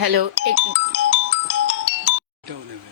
Hello. এটাও দেবে।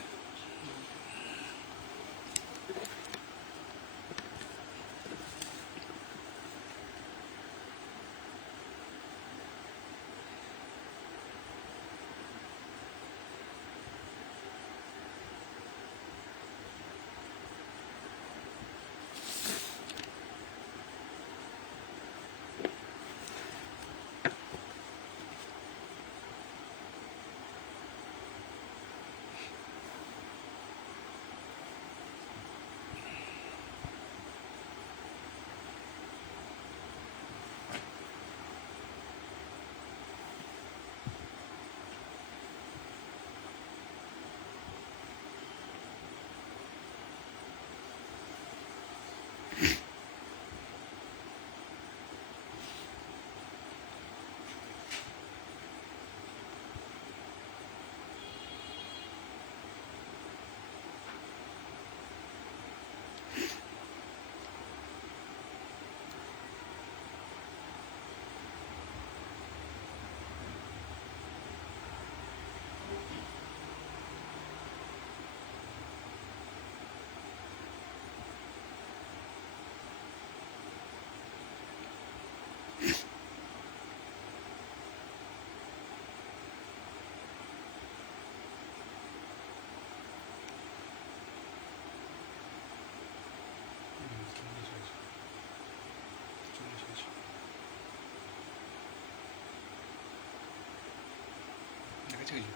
দেখাচ্ছে কিছু?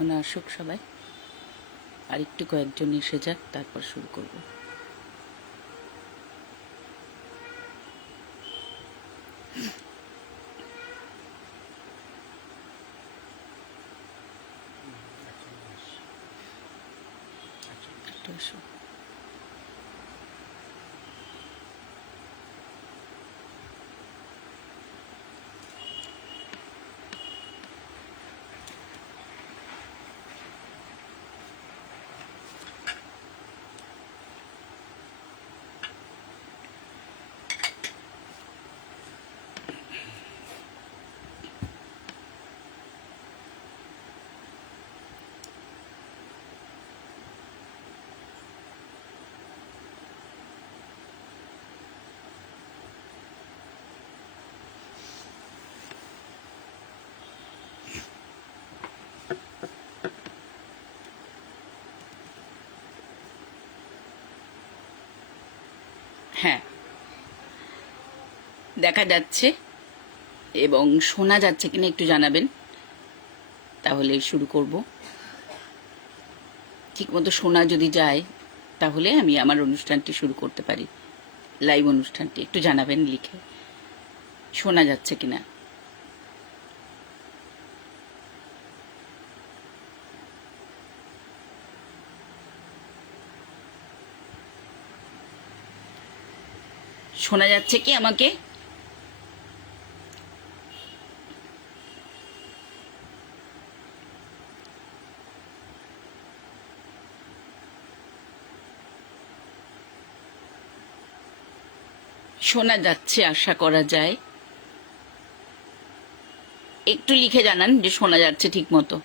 এখন আসুক সবাই, আর একটু কয়েকজন এসে যাক, তারপর শুরু করব। একটু আসুক। হ্যাঁ, দেখা যাচ্ছে এবং শোনা যাচ্ছে কিনা একটু জানাবেন, তাহলে শুরু করব। ঠিকমতো শোনা যদি যায় তাহলে আমি আমার অনুষ্ঠানটি শুরু করতে পারি। লাইভ অনুষ্ঠানটি একটু জানাবেন লিখে, শোনা যাচ্ছে কিনা। শোনা যাচ্ছে কি আমাকে? শোনা যাচ্ছে আশা করা যায়। একটু লিখে জানান যে শোনা যাচ্ছে ঠিক মতো।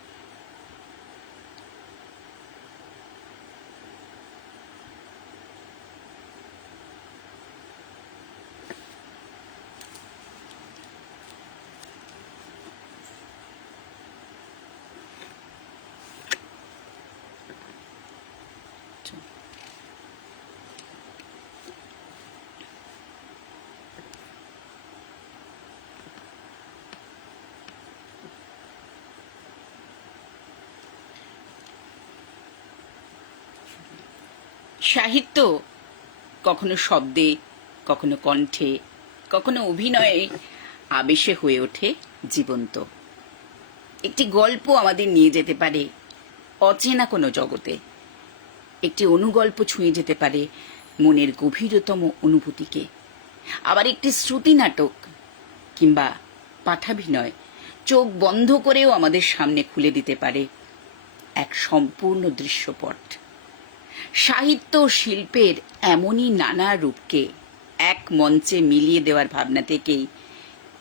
সাহিত্য কখনো শব্দে, কখনো কণ্ঠে, কখনো অভিনয়ে আবেশে হয়ে ওঠে জীবন্ত। একটি গল্প আমাদের নিয়ে যেতে পারে অচেনা কোনো জগতে, একটি অনুগল্প ছুঁয়ে যেতে পারে মনের গভীরতম অনুভূতিকে, আবার একটি শ্রুতি নাটক কিংবা পাঠাভিনয় চোখ বন্ধ করেও আমাদের সামনে খুলে দিতে পারে এক সম্পূর্ণ দৃশ্যপট। সাহিত্য শিল্পের এমনই নানা রূপকে এক মঞ্চে মিলিয়ে দেওয়ার ভাবনা থেকেই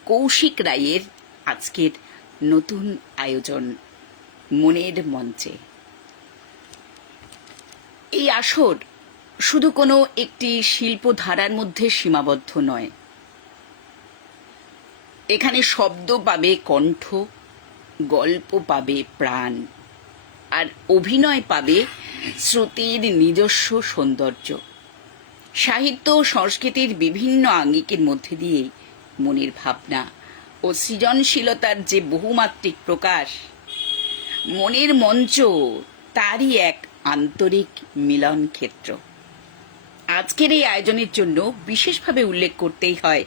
কৌশিক রায়ের আজকের নতুন আয়োজন মনের মঞ্চে। এই আসর শুধু কোনো একটি শিল্পধারার মধ্যে সীমাবদ্ধ নয়। এখানে শব্দ পাবে কণ্ঠ, গল্প পাবে প্রাণ, আর অভিনয় পাবে শ্রুতির নিজস্ব সৌন্দর্য। সাহিত্য ও সংস্কৃতির বিভিন্ন আঙ্গিকের মধ্যে দিয়ে মনের ভাবনা ও সৃজনশীলতার যে বহুমাত্রিক প্রকাশ, মনের মঞ্চ তারই এক আন্তরিক মিলন ক্ষেত্র। আজকের এই আয়োজনের জন্য বিশেষভাবে উল্লেখ করতেই হয়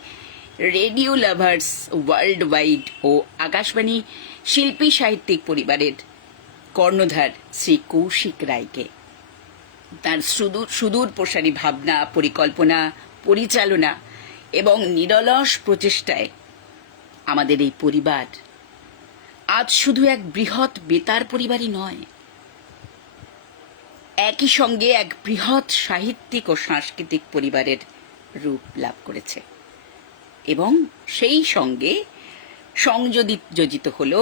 রেডিও লাভার্স ওয়ার্ল্ড ওয়াইড ও আকাশবাণী শিল্পী সাহিত্যিক পরিবারের কর্ণধার শ্রী কৌশিক রায়কে। তার সুদূর প্রসারী ভাবনা, পরিকল্পনা, পরিচালনা এবং নিরলস প্রচেষ্টায় আমাদের এই পরিবার আজ শুধু এক বৃহৎ বেতার পরিবারই নয়, একই সঙ্গে এক বৃহৎ সাহিত্যিক ও সাংস্কৃতিক পরিবারের রূপ লাভ করেছে। এবং সেই সঙ্গে সংযোজিত হল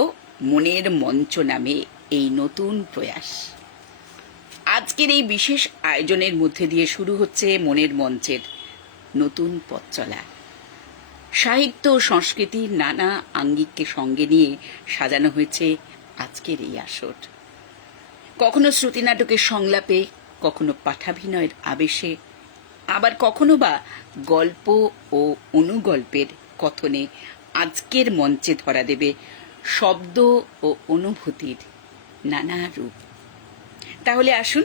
মনের মঞ্চ নামে এই নতুন প্রয়াস। আজকের এই বিশেষ আয়োজনের মধ্যে দিয়ে শুরু হচ্ছে মনের মঞ্চের নতুন পথ চলা। সাহিত্য ও সংস্কৃতির নানা আঙ্গিককে সঙ্গে নিয়ে সাজানো হয়েছে আজকের এই আসর। কখনো শ্রুতি নাটকের সংলাপে, কখনো পাঠাভিনয়ের আবেশে, আবার কখনো বা গল্প ও অনুগল্পের কথনে আজকের মঞ্চে ধরা দেবে শব্দ ও অনুভূতির নানা রূপ। তাহলে আসুন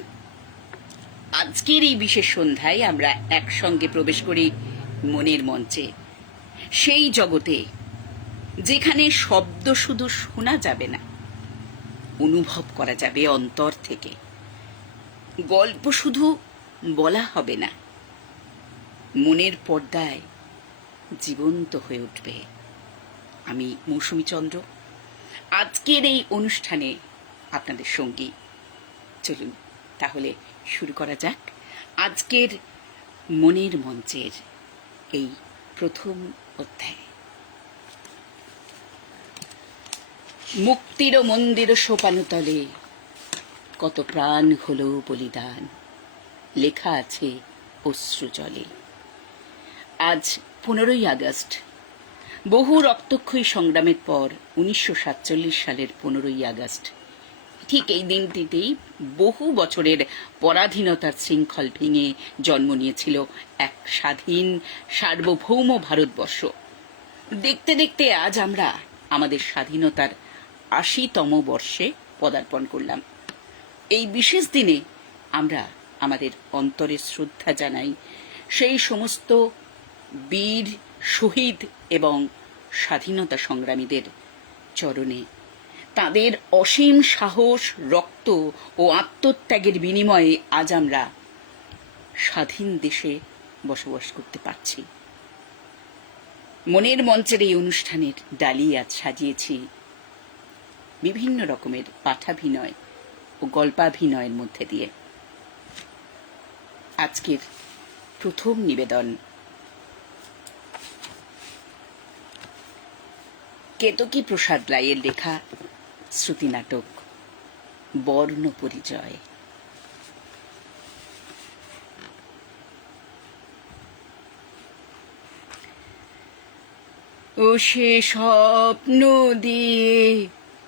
আজকের এই বিশেষ সন্ধ্যায় আমরা একসঙ্গে প্রবেশ করি মনের মঞ্চে, সেই জগতে যেখানে শব্দ শুধু শোনা যাবে না, অনুভব করা যাবে অন্তর থেকে। গল্প শুধু বলা হবে না, মনের পর্দায় জীবন্ত হয়ে উঠবে। আমি মৌসুমী চন্দ্র, আজকের এই অনুষ্ঠানে আপনাদের সঙ্গী। চলুন তাহলে শুরু করা যাক আজকের মনের মঞ্চের এই প্রথম অধ্যায়। মুক্তির মন্দির সোপানতলে কত প্রাণ হলো বলিদান, লেখা আছে অশ্রু জলে। আজ 15ই আগস্ট, বহু রক্তক্ষয়ী সংগ্রামের পর 1947 সালের 15ই আগস্ট, ঠিক এই দিনটিতেই বহু বছরের পরাধীনতার শৃঙ্খল ভেঙে জন্ম নিয়েছিল এক স্বাধীন সার্বভৌম ভারতবর্ষ। দেখতে দেখতে আজ আমরা আমাদের স্বাধীনতার 80তম বর্ষে পদার্পণ করলাম। এই বিশেষ দিনে আমরা আমাদের অন্তরে শ্রদ্ধা জানাই সেই সমস্ত বীর, শহীদ এবং স্বাধীনতা সংগ্রামীদের চরণে। তাদের অসীম সাহস, রক্ত ও আত্মত্যাগের বিনিময়ে আজ আমরা স্বাধীন দেশে বসবাস করতে পারছি। মনের মঞ্চের এই অনুষ্ঠানের ডালি আজ সাজিয়েছি বিভিন্ন রকমের পাঠাভিনয় ও গল্পাভিনয়ের মধ্যে দিয়ে। আজকের প্রথম নিবেদন কেতকী প্রসাদ রায়ের লেখা শ্রুতি নাটক বর্ণ পরিচয়। ও সে স্বপ্ন দিয়ে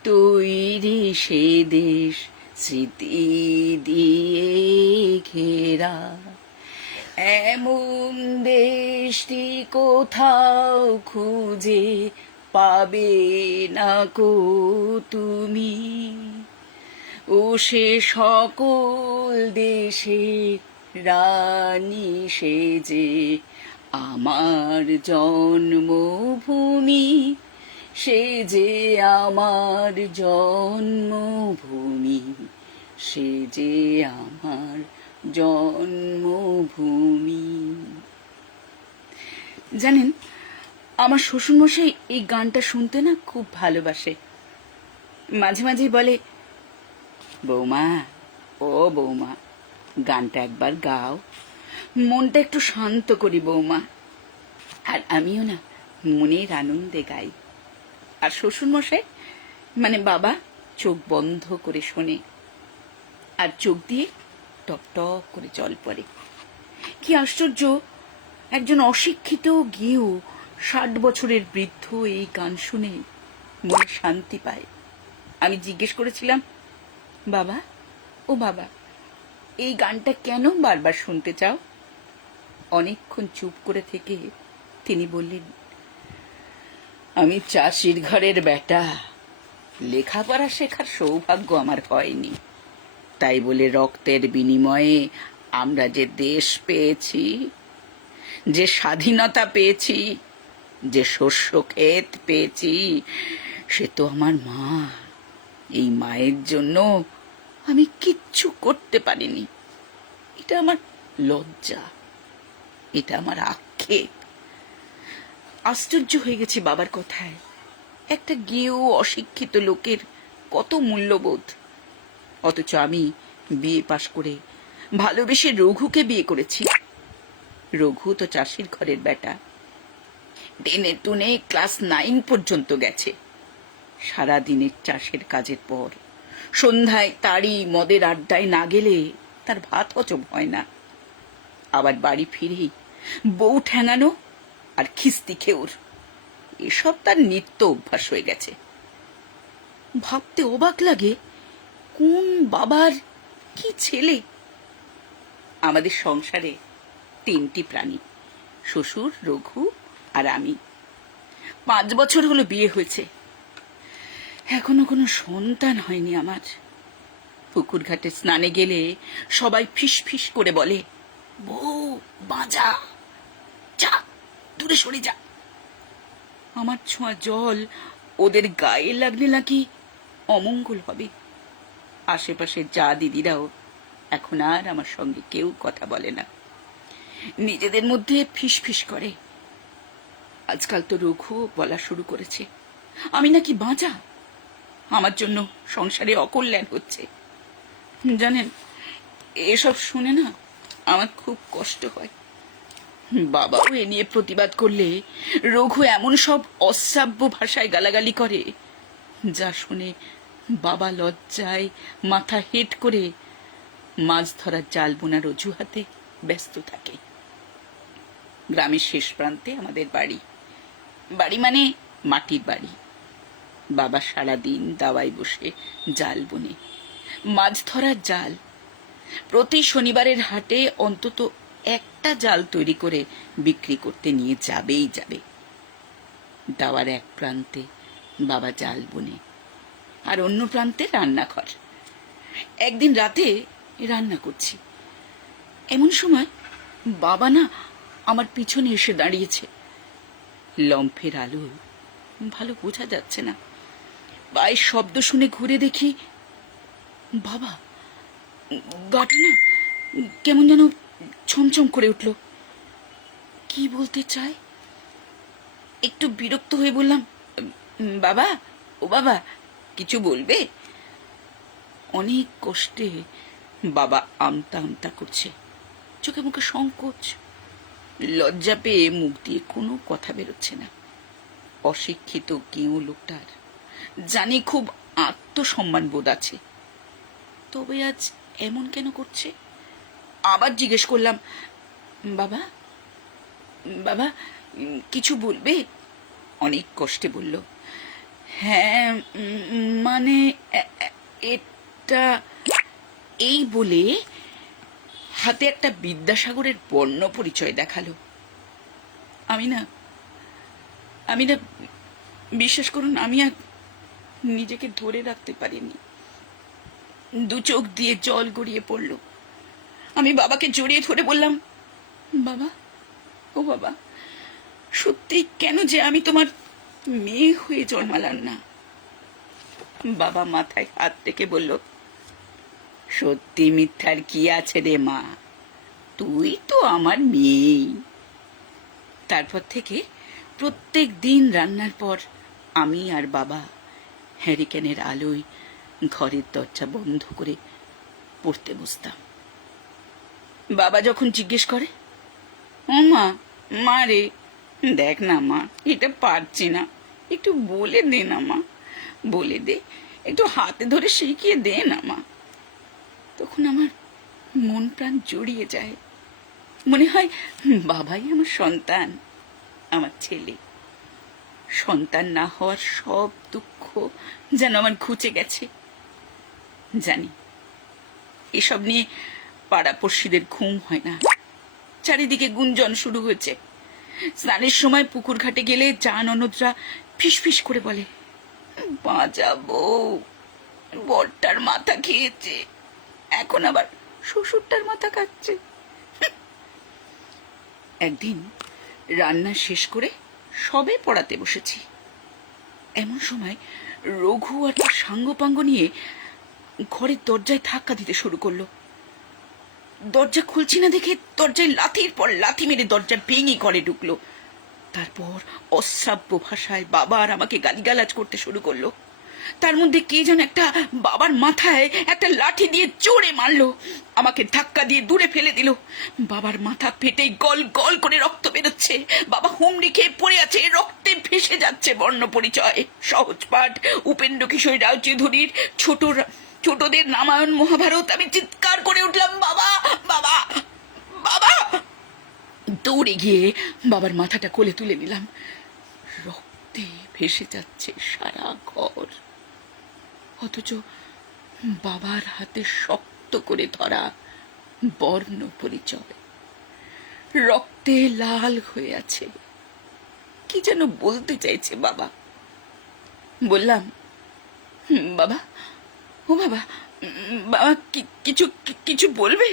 তৈরি সে দেশ, স্মৃতি দিয়ে ঘেরা, এমন দেশটি কোথাও খুঁজে পাবে না কো তুমি। ও সে সকল দেশে রানী সে যে আমার জন্মভূমি, সে যে আমার জন্মভূমি, সে যে আমার জন্মভূমি। জানেন, আমার শ্বশুরমশাই এই গানটা শুনতে না খুব ভালোবাসে। মাঝে মাঝে বলে, বৌমা, ও বৌমা, গানটা একবার গাও, মনটা একটু শান্ত করি বৌমা। আর আমিও না মনের আনন্দে গাই। আর শ্বশুরমশাই মানে বাবা চোখ বন্ধ করে শোনে, আর চোখ দিয়ে টপ টপ করে জল পড়ে। কি আশ্চর্য, একজন অশিক্ষিত গেয়েও 60 বছরের বৃদ্ধ এই গান শুনে মনে শান্তি পায়। আমি জিজ্ঞেস করেছিলাম, বাবা, ও বাবা, এই গানটা কেন বারবার শুনতে চাও? অনেকক্ষণ চুপ করে থেকে তিনি বললেন, আমি চাষির ঘরের বেটা, লেখাপড়া শেখার সৌভাগ্য আমার হয়নি, তাই বলে রক্তের বিনিময়ে আমরা যে দেশ পেয়েছি, যে স্বাধীনতা পেয়েছি, যে শস্য ক্ষেত পেয়েছি, সে তো আমার মা। এই মায়ের জন্য আমি কিচ্ছু করতে পারিনি। এটা আমার লজ্জা, এটা আমার আক্ষেপ। আশ্চর্য হয়ে গেছে বাবার কথায়। একটা গেয়েও অশিক্ষিত লোকের কত মূল্যবোধ, অথচ আমি বিয়ে পাশ করে ভালোবেসে রঘুকে বিয়ে করেছি। রঘু তো চাষির ঘরের বেটা, টেনে টুনে ক্লাস 9 পর্যন্ত গেছে। সারাদিনের চাষের কাজের পর সন্ধ্যায় তাড়ি মদের আড্ডায় না গেলে তার ভাত হজম হয় না। আবার বাড়ি ফিরেই বউ ঠ্যাঙানো আর খিস্তি খেউর, এসব তার নিত্য অভ্যাস হয়ে গেছে। ভাবতে অবাক লাগে, কোন বাবার কি ছেলে। আমাদের সংসারে 3টি প্রাণী, শ্বশুর, রঘু আর আমি। 5 বছর হলো বিয়ে হয়েছে, এখনো কোনো সন্তান হয়নি আমার। পুকুর ঘাটে স্নানে গেলে সবাই ফিস ফিস করে বলে, বউ বাঁচা, যা দূরে সরে যা। আমার ছোঁয়া জল ওদের গায়ে লাগলে নাকি অমঙ্গল হবে। আশেপাশে যা দিদিরাও এখন আর আমার সঙ্গে কেউ কথা বলে না, নিজেদের মধ্যে ফিস ফিস করে। আজকাল তো রঘু বলা শুরু করেছে, আমি নাকি বাঁচা, আমার জন্য সংসারে অকল্যাণ হচ্ছে। জানেন, এসব শুনে না আমার খুব কষ্ট হয়। বাবাও এ নিয়ে প্রতিবাদ করলে রঘু এমন সব অশ্রাব্য ভাষায় গালাগালি করে, যা শুনে বাবা লজ্জায় মাথা হেট করে মাছ ধরার জাল বোনার অজুহাতে ব্যস্ত থাকে। গ্রামের শেষ প্রান্তে আমাদের বাড়ি। বাড়ি মানে মাটির বাড়ি। বাবা সারাদিন দাওয়ায় বসে জাল বোনে, মাছ ধরার জাল। প্রতি শনিবারের হাটে অন্তত একটা জাল তৈরি করে বিক্রি করতে নিয়ে যাবেই যাবে। দাওয়ার এক প্রান্তে বাবা জাল বোনে, আর অন্য প্রান্তে রান্নাঘর। একদিন রাতে রান্না করছি, এমন সময় বাবা না আমার পিছনে এসে দাঁড়িয়েছে। লম্ফের আলো ভালো বোঝা যাচ্ছে না, পায়ের শব্দ শুনে ঘুরে দেখি বাবা, গাটা না কেমন যেন ছমছম করে উঠল। কি বলতে চায় একটু বিরক্ত হয়ে বললাম, বাবা, ও বাবা, কিছু বলবে? অনেক কষ্টে বাবা আমতা আমতা করছে, চোখে মুখে সংকোচ, লজ্জা পেয়ে মুখ দিয়ে কোনো কথা বেরোচ্ছে না। অশিক্ষিত কেউ লোকটার জানি খুব আত্মসম্মান বোধ আছে, তবে আজ এমন কেন করছে? আবার জিজ্ঞেস করলাম, বাবা, বাবা, কিছু বলবে? অনেক কষ্টে বলল, হ্যাঁ, মানে এটা। এই বলে হাতে একটা বিদ্যাসাগরের বর্ণ পরিচয় দেখালো। আমি না বিশ্বাস করুন, আমি আর নিজেকে ধরে রাখতে পারিনি। 2 চোখ দিয়ে জল গড়িয়ে পড়ল। আমি বাবাকে জড়িয়ে ধরে বললাম, বাবা, ও বাবা, সত্যি কেন যে আমি তোমার মেয়ে হয়ে জন্মালাম না? বাবা মাথায় হাত রেখে বলল, সত্যি মিথ্যার কি আছে রে মা, তুই তো আমার মেয়েই। তারপর থেকে প্রত্যেক দিন রান্নার পর আমি আর বাবা হ্যারিকেনের আলোয় ঘরের দরজা বন্ধ করে পড়তে বসতাম। বাবা যখন জিজ্ঞেস করে, ও মা, মা রে, দেখ না মা, এটা পারছি না, একটু বলে দে না মা, বলে দে, একটু হাতে ধরে শিখিয়ে দে না মা, তখন আমার মন প্রাণ জড়িয়ে যায়। মনে হয় বাবাই আমার সন্তান, আমার ছেলে। সন্তান না হওয়ার সব দুঃখ যেন আমার ঘুচে গেছে। জানি এসব নিয়ে পাড়াপড়শিদের ঘুম হয় না। চারিদিকে গুঞ্জন শুরু হয়েছে। স্নানের সময় পুকুর ঘাটে গেলে চা ননদরা ফিসফিস করে বলে, বাঁচাবো, বরটার মাথা খেয়েছে, এখন আবার শ্বশুরটার মাথা খাচ্ছে। একদিন রান্না শেষ করে সবে পড়াতে বসেছি, এমন সময় রঘু আর তার সাঙ্গপাঙ্গ নিয়ে ঘরের দরজায় ধাক্কা দিতে শুরু করলো। দরজা খুলছি না দেখে দরজায় লাথির পর লাথি মেরে দরজা ভেঙে ঘরে ঢুকলো। তারপর অশ্রাব্য ভাষায় বাবা আর আমাকে গালিগালাজ করতে শুরু করলো। তার মধ্যে কে যেন একটা বাবার মাথায় একটা লাঠি দিয়ে জোরে মারলো, আমাকে ধাক্কা দিয়ে দূরে ফেলে দিল। বাবার মাথা ফেটে গল গল করে রক্ত বেরোচ্ছে। বাবা হুমড়ি খেয়ে পড়ে আছে, রক্তে ভেসে যাচ্ছে বর্ণ পরিচয়, সহজ পাঠ উপেন্দ্র কিশোর রায়চৌধুরীর ছোটদের রামায়ণ মহাভারত। আমি চিৎকার করে উঠলাম, বাবা, বাবা, বাবা। দৌড়ে গিয়ে বাবার মাথাটা কোলে তুলে নিলাম। রক্তে ভেসে যাচ্ছে সারা ঘর, অথচ বাবার হাতে শক্ত করে ধরা বর্ণ পরিচয় রক্তে লাল হয়ে আছে। কি যেন বলতে চাইছে বাবা। বললাম, বাবা, ও বাবা, বাবা, কিছু কিছু বলবে?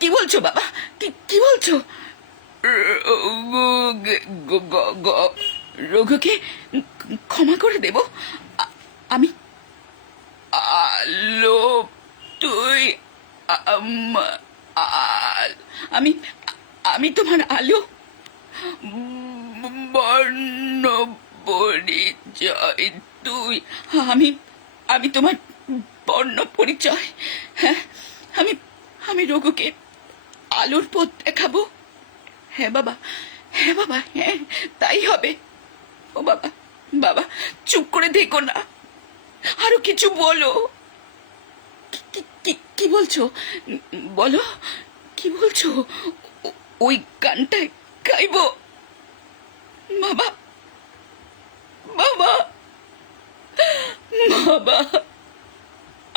কি বলছো বাবা, কি বলছো? রঘুকে ক্ষমা করে দেব আমি? আলো, তুই আমি আমি তোমার আলো, বর্ণ পরিচয় তুই, আমি আমি তোমার বর্ণ পরিচয়। হ্যাঁ, আমি আমি রঘুকে আলোর পথ দেখাবো। হ্যাঁ বাবা, হ্যাঁ বাবা, হ্যাঁ, তাই হবে। ও বাবা, বাবা, চুপ করে দেখো না, আরো কিছু বলো। কি বলছো বলো, কি বলছো? ওই গানটায় গাইবো? বাবা, বাবা, বাবা,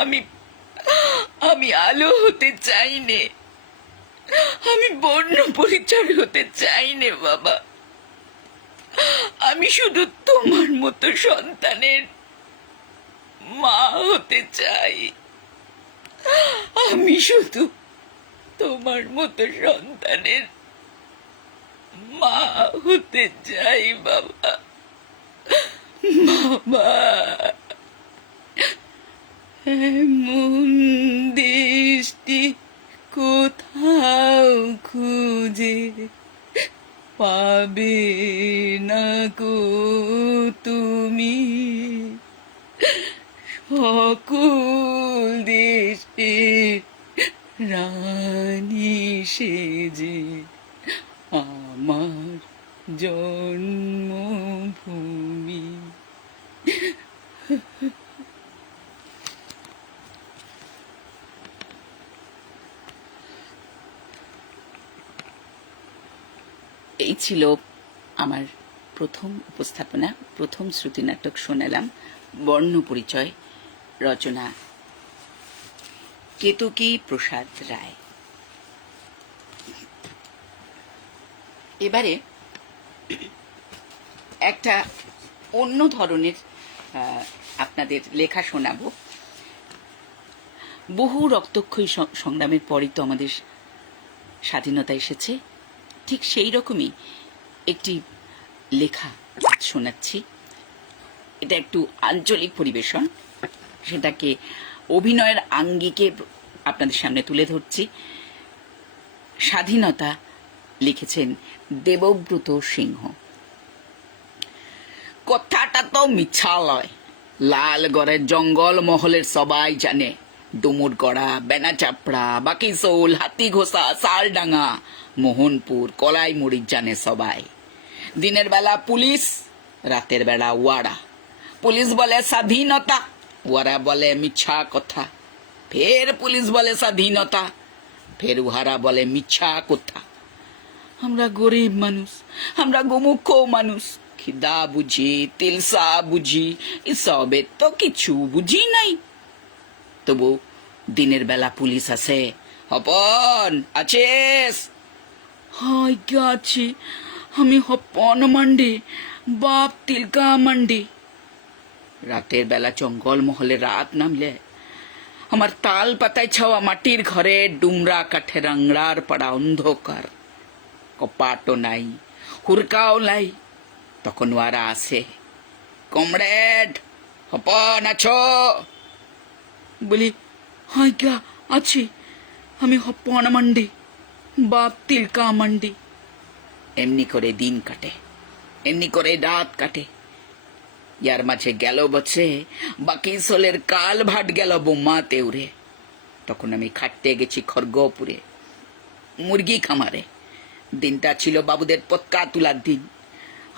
আমি আমি আলো হতে চাই নে, আমি বর্ণ পরিচয় হতে চাই নে বাবা। আমি শুধু তোমার মতো সন্তানের মা হতে চাই। আমি শুধু তোমার মতো সন্তানের মা হতে চাই বাবা, বাবা। এমন দৃষ্টি কোথাও খুঁজে পাবে না কো তুমি, সকল দেশের রানী সেজে আমার জন্মভূমি। এই ছিল আমার প্রথম উপস্থাপনা, প্রথম শ্রুতি নাটক শোনালাম, বর্ণ পরিচয়, রচনা কেতকী প্রসাদ রায়। এবারে একটা অন্য ধরনের আপনাদের লেখা শোনাবো। বহু রক্তক্ষয়ী সংগ্রামের পরই তো আমাদের স্বাধীনতা এসেছে। ঠিক সেই রকমই একটি লেখা শোনাচ্ছি। এটা একটু আঞ্চলিক পরিবেশন, সেটাকে অভিনয়ের আঙ্গিকে আপনাদের সামনে তুলে ধরছি। স্বাধীনতা লিখেছেন দেবব্রত সিংহ। কথাটা তো মিথ্যা লয়, লালগড়ের জঙ্গল মহলের সবাই জানে। ডুমুরগড়া, বেনাচাপড়া, বাকিশোল, হাতিঘোষা, শালডাঙ্গা, মোহনপুর, কলাইমুড়ি জানে সবাই। দিনের বেলা পুলিশ, রাতের বেলা ওয়ারা। পুলিশ বলে স্বাধীনতা, ওয়ারা বলে মিথ্যা কথা। ফের পুলিশ বলে স্বাধীনতা, ফের উহারা বলে মিথ্যা কথা। আমরা গরিব মানুষ, আমরা গোমুখ মানুষ, খিদা বুঝি, তিলসা বুঝি, এসবের তো কিছু বুঝি নাই। তবু দিনের বেলা পুলিশ আসে, হপন আছিস? হয় আছি, আমি হপন মান্ডি, বাপ তিলকা মান্ডি। রাতের বেলা জঙ্গল মহলে রাত নামলে আমার তাল পাতায় ছাওয়া মাটির ঘরে ডুমরা কাঠের আংড়ার পাড়া অন্ধকার, কপাটও নাই, হুরকাও নাই। তখন ওরা আসে, কমরেড হপন আছো? বলি, হয় আছি, আমি হপন মান্ডি, বাপ তিলকা মান্ডি। এমনি করে দিন কাটে, এমনি করে রাত কাটে। ইয়ার মাঝে গেল বছরে বাকিশোলের কাল ভাট গেল বোমাতে উড়ে। তখন আমি খাটতে গেছি খড়গপুরে, মুরগি খামারে। দিনটা ছিল বাবুদের পতকা তোলার দিন।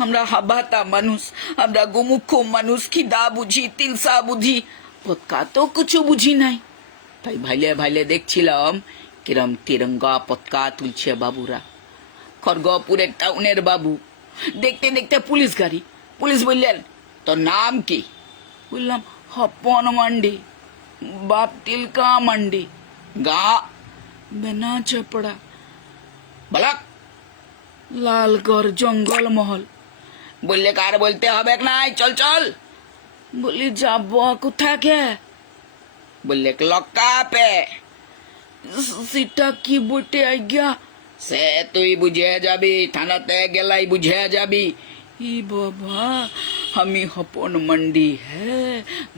আমরা হাবাতা মানুষ, আমরা গোমুখ মানুষ, খিদা বুঝি, তিলসা বুঝি, পতকা তো কিছু বুঝি নাই। তাই ভাইলে ভাইলে দেখছিলাম কিরম তিরঙ্গা পতকা তুলছে বাবুরা। খড়গপুরের টাউনের বাবু। দেখতে দেখতে পুলিশ গাড়ি। পুলিশ বললেন, তোর নাম কি? বললাম, হপন মান্ডি, বাপ তিলকা মান্ডি। গা? বেনাচাপড়া। বলক? লালগড় জঙ্গল মহল। বললে কার বলতে হবে নাই, চল চল। বলি, যাব কোথাকে? বললে লক্কা পে। সেটা কি বটে আজ্ঞা? সে তুই বুঝে যাবি, থানাতে গেলাই বুঝে যাবি। ই বাবা, আমি হপন মান্ডি, হ্যাঁ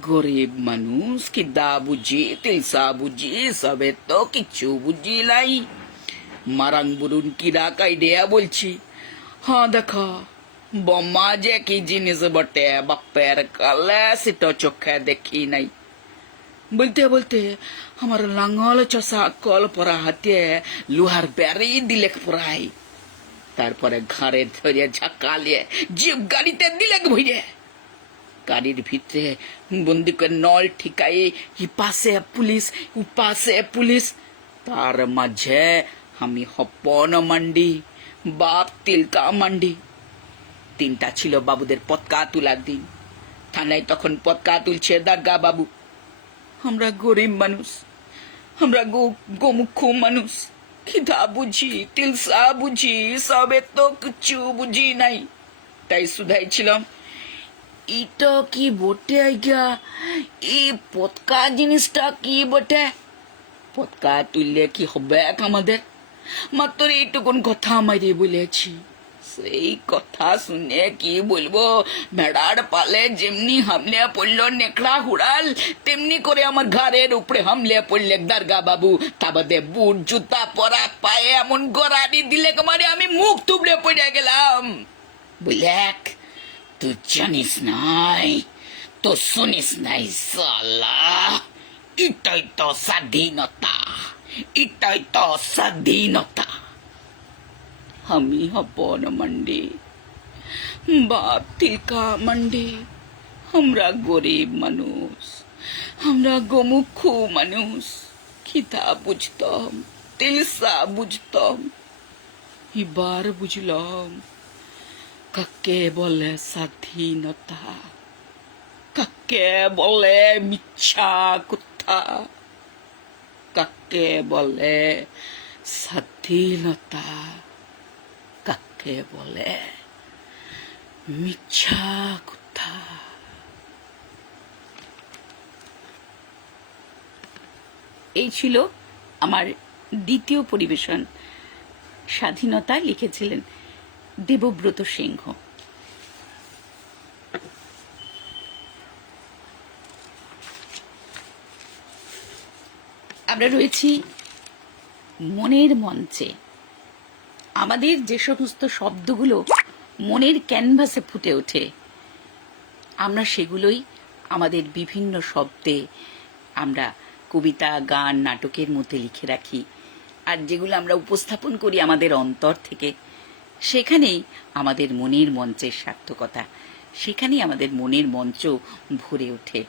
গরিব মানুষ, খিদা বুঝি, তিলসা বুঝি, সবে তো কিছু বুঝি নাই। মারাং বুরুন কিরা কাইডিয়া বলছি। হ্যাঁ দেখো, বোমা যে কি জিনিস বটে, বাপের কালে সেটা চোখে দেখি নাই। বলতে বলতে আমার লাঙ্গল চষা কল পরা হাতে লোহার ব্যারি দিলেক পরাই। তারপরে ঘাড়ে ধরে ঝাঁকালিয়ে জিপ গাড়িতে দিলেক ভুইরে। গাড়ির ভিতরে বন্দুকের নল ঠিকাই, পাশে পুলিশ, পাশে পুলিশ। তার মাঝে আমি হপন মান্ডি, বাপ তিলকা মান্ডি। দিনটা ছিল বাবুদের পতকা তোলার দিন। থানায় তখন পতকা তুলছে দারগা বাবু। আমরা গরিব মানুষ, আমরা গোমুখ মানুষ, খিদা বুঝি, তিলসা বুঝি, সবে তো কিছু বুঝি নাই। তাই শুধাইছিলাম, ইটা কি বটে আজ্ঞা? এই পতকা জিনিসটা কি বটে? পতকা তুললে কি হবে আমাদের? মাত্র এইটুকুন কথা আমারে বলেছি। সেই কথা শুনে কি বলবো, ভেড়ার পালে যেমনি হামলে পড়লো নেকড়া হুড়াল, তেমনি করে আমার ঘরের উপরে হামলে পড়লে দারগা বাবু। তা বাদে বুট জুতা পরা পায়ে এমন গড়ানি দিলে আমারে, আমি মুখ তুবড়ে পড়ে গেলাম। বুঝলেক, তুই জানিস নাই, তো শুনিস নাই সালা। এটাই তো স্বাধীনতা, এটাই তো স্বাধীনতা। আমি হপন মান্ডি, বাপ তিলকা মান্ডি। আমরা গরিব মানুষ, আমরা গোমুখ মানুষ, খিদা বুঝতাম, তিলসা বুঝতাম। এবার বুঝলাম কাকে বলে স্বাধীনতা, কাকে বলে মিথ্যা কথা, কাকে বলে স্বাধীনতা, কাকে বলে মিথ্যা কথা। এই ছিল আমার দ্বিতীয় পরিবেশন। স্বাধীনতা লিখেছিলেন দেবব্রত সিংহ। আমরা রয়েছি মনের মঞ্চে। আমাদের যে সমস্ত শব্দগুলো মনের ক্যানভাসে ফুটে ওঠে, আমরা সেগুলোই আমাদের বিভিন্ন শব্দে আমরা কবিতা, গান, নাটকের মধ্যে লিখে রাখি। আর যেগুলো আমরা উপস্থাপন করি আমাদের অন্তর থেকে, সেখানেই আমাদের মনের মঞ্চের সার্থকতা, সেখানেই আমাদের মনের মঞ্চ ভরে ওঠে।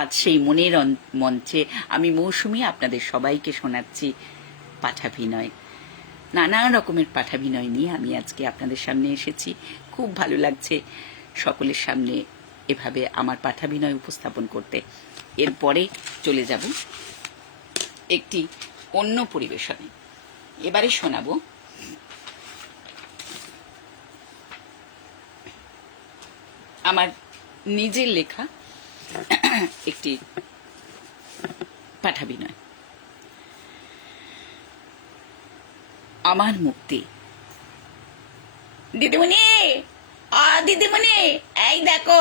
আজ সেই মনের মঞ্চে আমি মৌসুমী আপনাদের সবাইকে শোনাচ্ছি পাঠাভিনয়। নানা রকমের পাঠাভিনয় নিয়ে আমি আজকে আপনাদের সামনে এসেছি। খুব ভালো লাগছে সকলের সামনে এভাবে আমার পাঠাভিনয় উপস্থাপন করতে। এরপরে চলে যাব একটি অন্য পরিবেশনে। এবারে শোনাবো আমার নিজের লেখা একটি পাঠাভিনয়। আমার মুক্তি। দিদিমণি, দিদিমণি, এই দেখো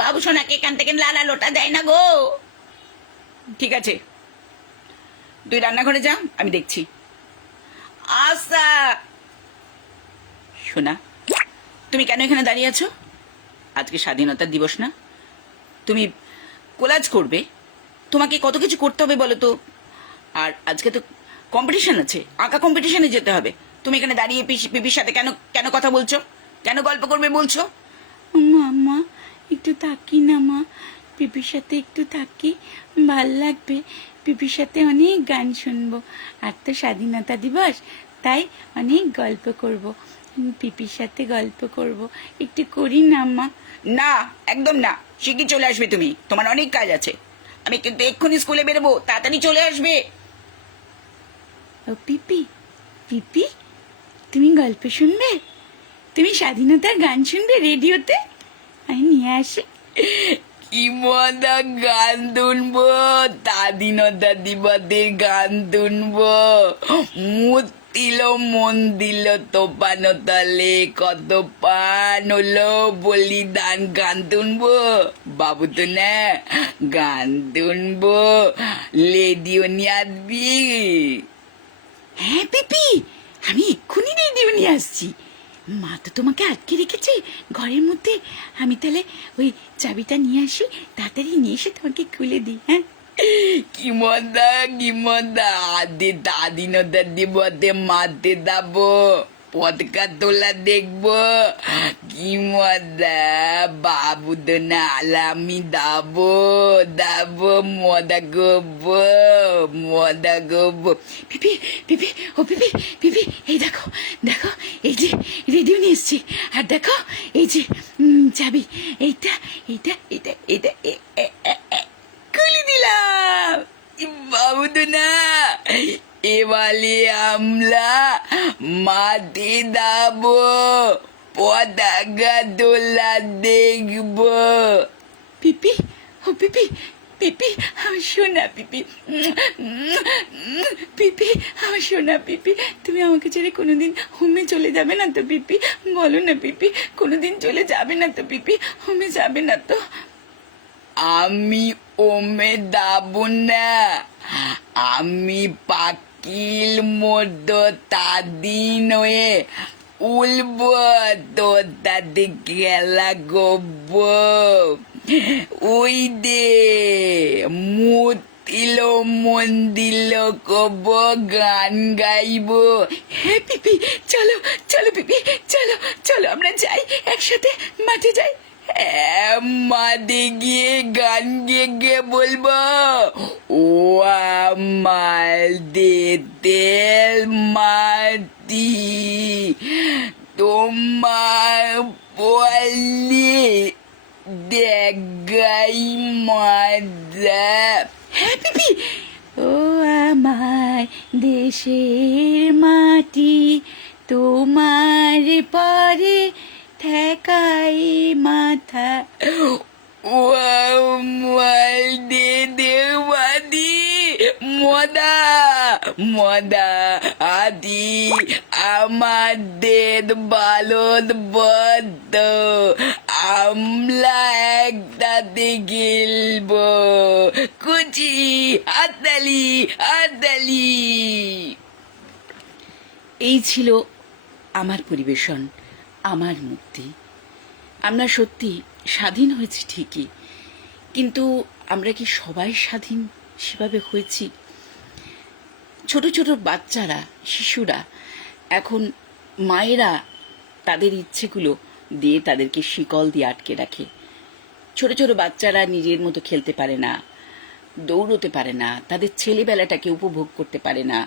বাবু সোনাকে এখান থেকে লালা লোটা দেয় না গো। ঠিক আছে, তুই রান্নাঘরে যা, আমি দেখছি। আচ্ছা। সোনা, তুমি কেন এখানে দাঁড়িয়ে আছো? আজকে স্বাধীনতা দিবস না? তুমি কোলাজ করবে, তোমাকে কত কিছু করতে হবে বলো তো। আর আজকে তো কম্পিটিশন আছে, আঁকা কম্পিটিশনে যেতে হবে। তুমি এখানে দাঁড়িয়ে পিপির সাথে কেন কেন কথা বলছো? কেন গল্প করবে বলছো? মা, একটু থাকি না মা, পিপির সাথে একটু থাকি, ভাল লাগবে। পিপির সাথে অনেক গান শুনবো। আর তো স্বাধীনতা দিবস, তাই অনেক গল্প করব। পিপির সাথে গল্প করব, একটু করি না মা। না, একদম না। শিগগির চলে আসবে তুমি, তোমার অনেক কাজ আছে। আমি কিন্তু এক্ষুনি স্কুলে বেরোবো, তাড়াতাড়ি চলে আসবে। ও পিপি, পিপি, তুমি গল্প শুনবে? তুমি স্বাধীনতার গান শুনবে রেডিওতে? আমি নিয়ে আসি। কি মজা, গান শুনবো, স্বাধীনতা দিবসের গান শুনবো। মুখ দিল মন দিল তোপানো তলে, কত পান হলো বলিদান। গান শুনবো বাবু, তো না গান শুনবো। রেডিও নিয়ে আসবি? হ্যাঁ পিপি, আমি এক্ষুনি রেডিও নিয়ে আসছি। মা তো তোমাকে আটকে রেখেছে ঘরের মধ্যে। আমি তাহলে ওই চাবিটা নিয়ে আসি, তাড়াতাড়ি নিয়ে এসে তোমাকে খুলে দিই। হ্যাঁ, কি মজা, কি মজা। আদে স্বাধীনতা দিবসে মাঠে যাবো, পতাকা তোলা দেখবো। কি মজা, বাবু তো না আমি যাবো, মজা করবো, মজা করবো। পিপি, পিপি, ও পিপি, পিপি, এই দেখো, দেখো, এই যে রেডিও নিয়ে এসছি। আর দেখো এই যে চাবি, এইটা এইটা এইটা এইটা খুলে দিলাম। বাবু তো না, এবারে আমরা মাঠে যাবো, পতাকা তোলা দেখবো। পিপি, ও পিপি, পিপি আমার সোনা পিপি, পিপি আমার সোনা পিপি, তুমি আমাকে ছেড়ে কোনোদিন হোমে চলে যাবে না তো পিপি? বলো না পিপি, কোনোদিন চলে যাবে না তো পিপি? হোমে যাবে না তো? আমি ওমে যাবো না, আমি পাকিল মধ্যে তাদিন হয়ে উলব, তোর তাতে খেলা করব। ওই দে মুখ দিল মন দিল কব, গান গাইব। হ্যাঁ পিপি, চলো চলো পিপি, চলো চলো আমরা যাই, একসাথে মাঠে যাই। মাঠে গিয়ে গান গেয়ে গিয়ে বলবো, ও আমার দেতের মাটি, তোমার বললে দেখাই মজা। হ্যাঁ পিপি, ও আমার দেশের মাটি, তোমার পরে ঠেকাই মাথা। ও আমার দেদের মাটি, মদা মদা আদি আমাদের বালদ বদ্ধ, আমলা একদাতে গিলব, কুচি হাততালি হাততালি। এই ছিল আমার পরিবেশন, আমার মুক্তি। আমরা সত্যি স্বাধীন হয়েছি ঠিকই, কিন্তু আমরা কি সবাই স্বাধীন সেভাবে হয়েছি? ছোট ছোট বাচ্চারা, শিশুরা এখন মায়েরা তাদের ইচ্ছেগুলো দিয়ে তাদেরকে শিকল দিয়ে আটকে রাখে। ছোট ছোট বাচ্চারা নিজের মতো খেলতে পারে না, দৌড়তে পারে না, তাদের ছেলেবেলাটাকে উপভোগ করতে পারে না।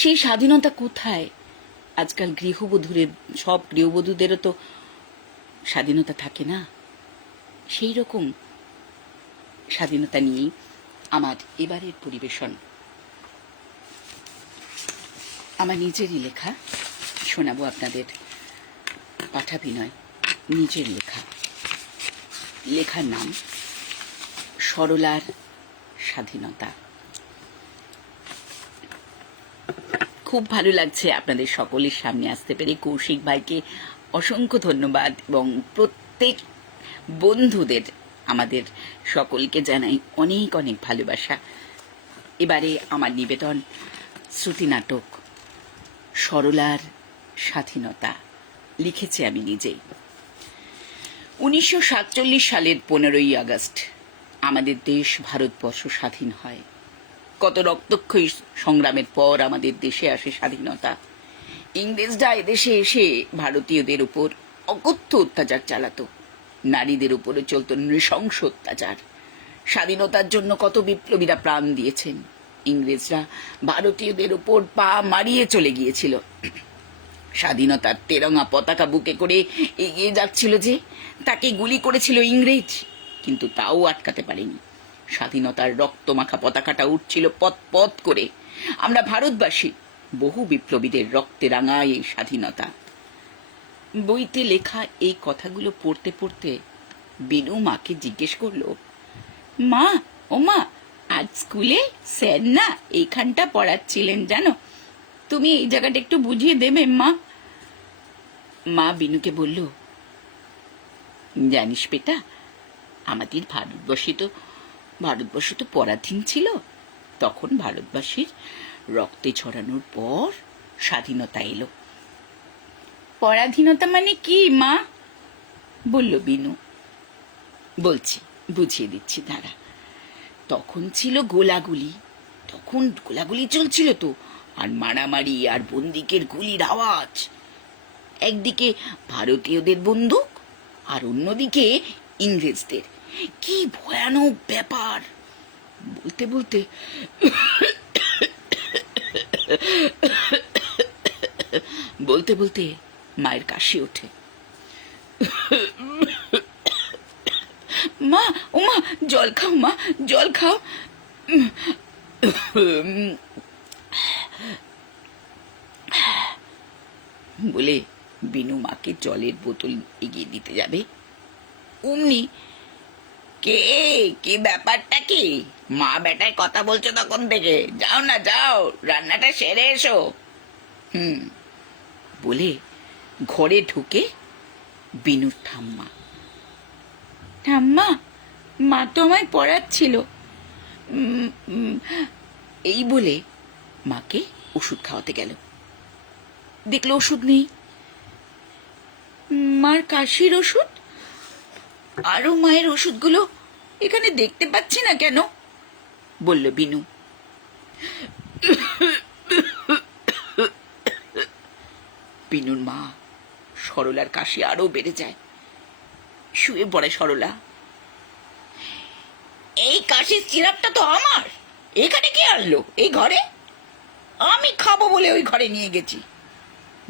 সেই স্বাধীনতা কোথায়? আজকাল সব গৃহবধূদেরও তো স্বাধীনতা থাকে না। সেই রকম স্বাধীনতা নিয়েই আমার এবারের পরিবেশন। আমার নিজেরই লেখা শোনাবো আপনাদের, পাঠাভিনয়, নিজের লেখা। লেখার নাম সরলার স্বাধীনতা। খুব ভালো লাগছে আপনাদের সকলের সামনে আসতে পেরে। কৌশিক ভাইকে অসংখ্য ধন্যবাদ এবং প্রত্যেক বন্ধুদের, আমাদের সকলকে জানাই অনেক অনেক ভালোবাসা। এবারে আমার নিবেদন শ্রুতি নাটক সরলার স্বাধীনতা। লিখেছি আমি নিজেই। 1947 সালের 15ই আগস্ট আমাদের দেশ ভারতবর্ষ স্বাধীন হয়। কত রক্তক্ষয়ী সংগ্রামের পর আমাদের দেশে আসে স্বাধীনতা। ইংরেজরা এদেশে এসে ভারতীয়দের উপর অকথ্য অত্যাচার চালাতো। নারীদের উপরে চলত নৃশংস অত্যাচার। স্বাধীনতার জন্য কত বিপ্লবীরা প্রাণ দিয়েছেন। ইংরেজরা ভারতীয়দের উপর পা মারিয়ে চলে গিয়েছিল। স্বাধীনতার তেরঙা পতাকা বুকে করে এগিয়ে যাচ্ছিল যে, তাকে গুলি করেছিল ইংরেজ, কিন্তু তাও আটকাতে পারেনি। স্বাধীনতার রক্তমাখা পতাকাটা উঠছিল পথ পথ করে। আমরা ভারতবাসী, বহু বিপ্লবীদের রক্তে রাঙায় এই স্বাধীনতা। বইতে লেখা এই কথাগুলো পড়তে পড়তে বিনু মাকে জিজ্ঞেস করলো, মা, ও মা, আজ স্কুলে স্যার না এইখানটা পড়াচ্ছিলেন জানো, তুমি এই জায়গাটা একটু বুঝিয়ে দেবে মা? মা বিনুকে বলল, জানিস বেটা, আমাদের ভারতবর্ষ তো পরাধীন ছিল। তখন ভারতবাসীর রক্তে ছড়ানোর পর স্বাধীনতা এলো। পরাধীনতা মানে কি মা? বলল বিনু। বলছি, বুঝিয়ে দিচ্ছি দাঁড়া। তখন ছিল গোলাগুলি চলছিল তো, আর মারামারি আর বন্দুকের গুলির আওয়াজ। একদিকে ভারতীয়দের বন্দুক আর অন্যদিকে ইংরেজদের। কি ভয়ানক ব্যাপার! বলতে বলতে বলতে বলতে মায়ের কাশি ওঠে। মা, ও মা, জল খাও মা, জল খাও। বলে বিনু মাকে জলের বোতল এগিয়ে দিতে যাবে, অমনি, কি ব্যাপারটা কি? মা বেটায় কথা বলছো তখন থেকে, যাও না যাও, রান্নাটা সেরে এসো। বলে ঘরে ঢুকে বিনুর ঠাম্মা, মা তো আমায় পড়াচ্ছিল, এই বলে মাকে ওষুধ খাওয়াতে গেল। দেখলো ওষুধ নেই। মার কাশির ওষুধ, আরো মায়ের ওষুধগুলো এখানে দেখতে পাচ্ছি না কেন? বলল বিনু। বিনুর মা সরলার কাশি আরো বেড়ে যায়। শুয়ে পড়ে সরলা। এই কাশির সিরাপটা তো আমার, এখানে কে আনলো এই ঘরে? আমি খাবো বলে ওই ঘরে নিয়ে গেছি,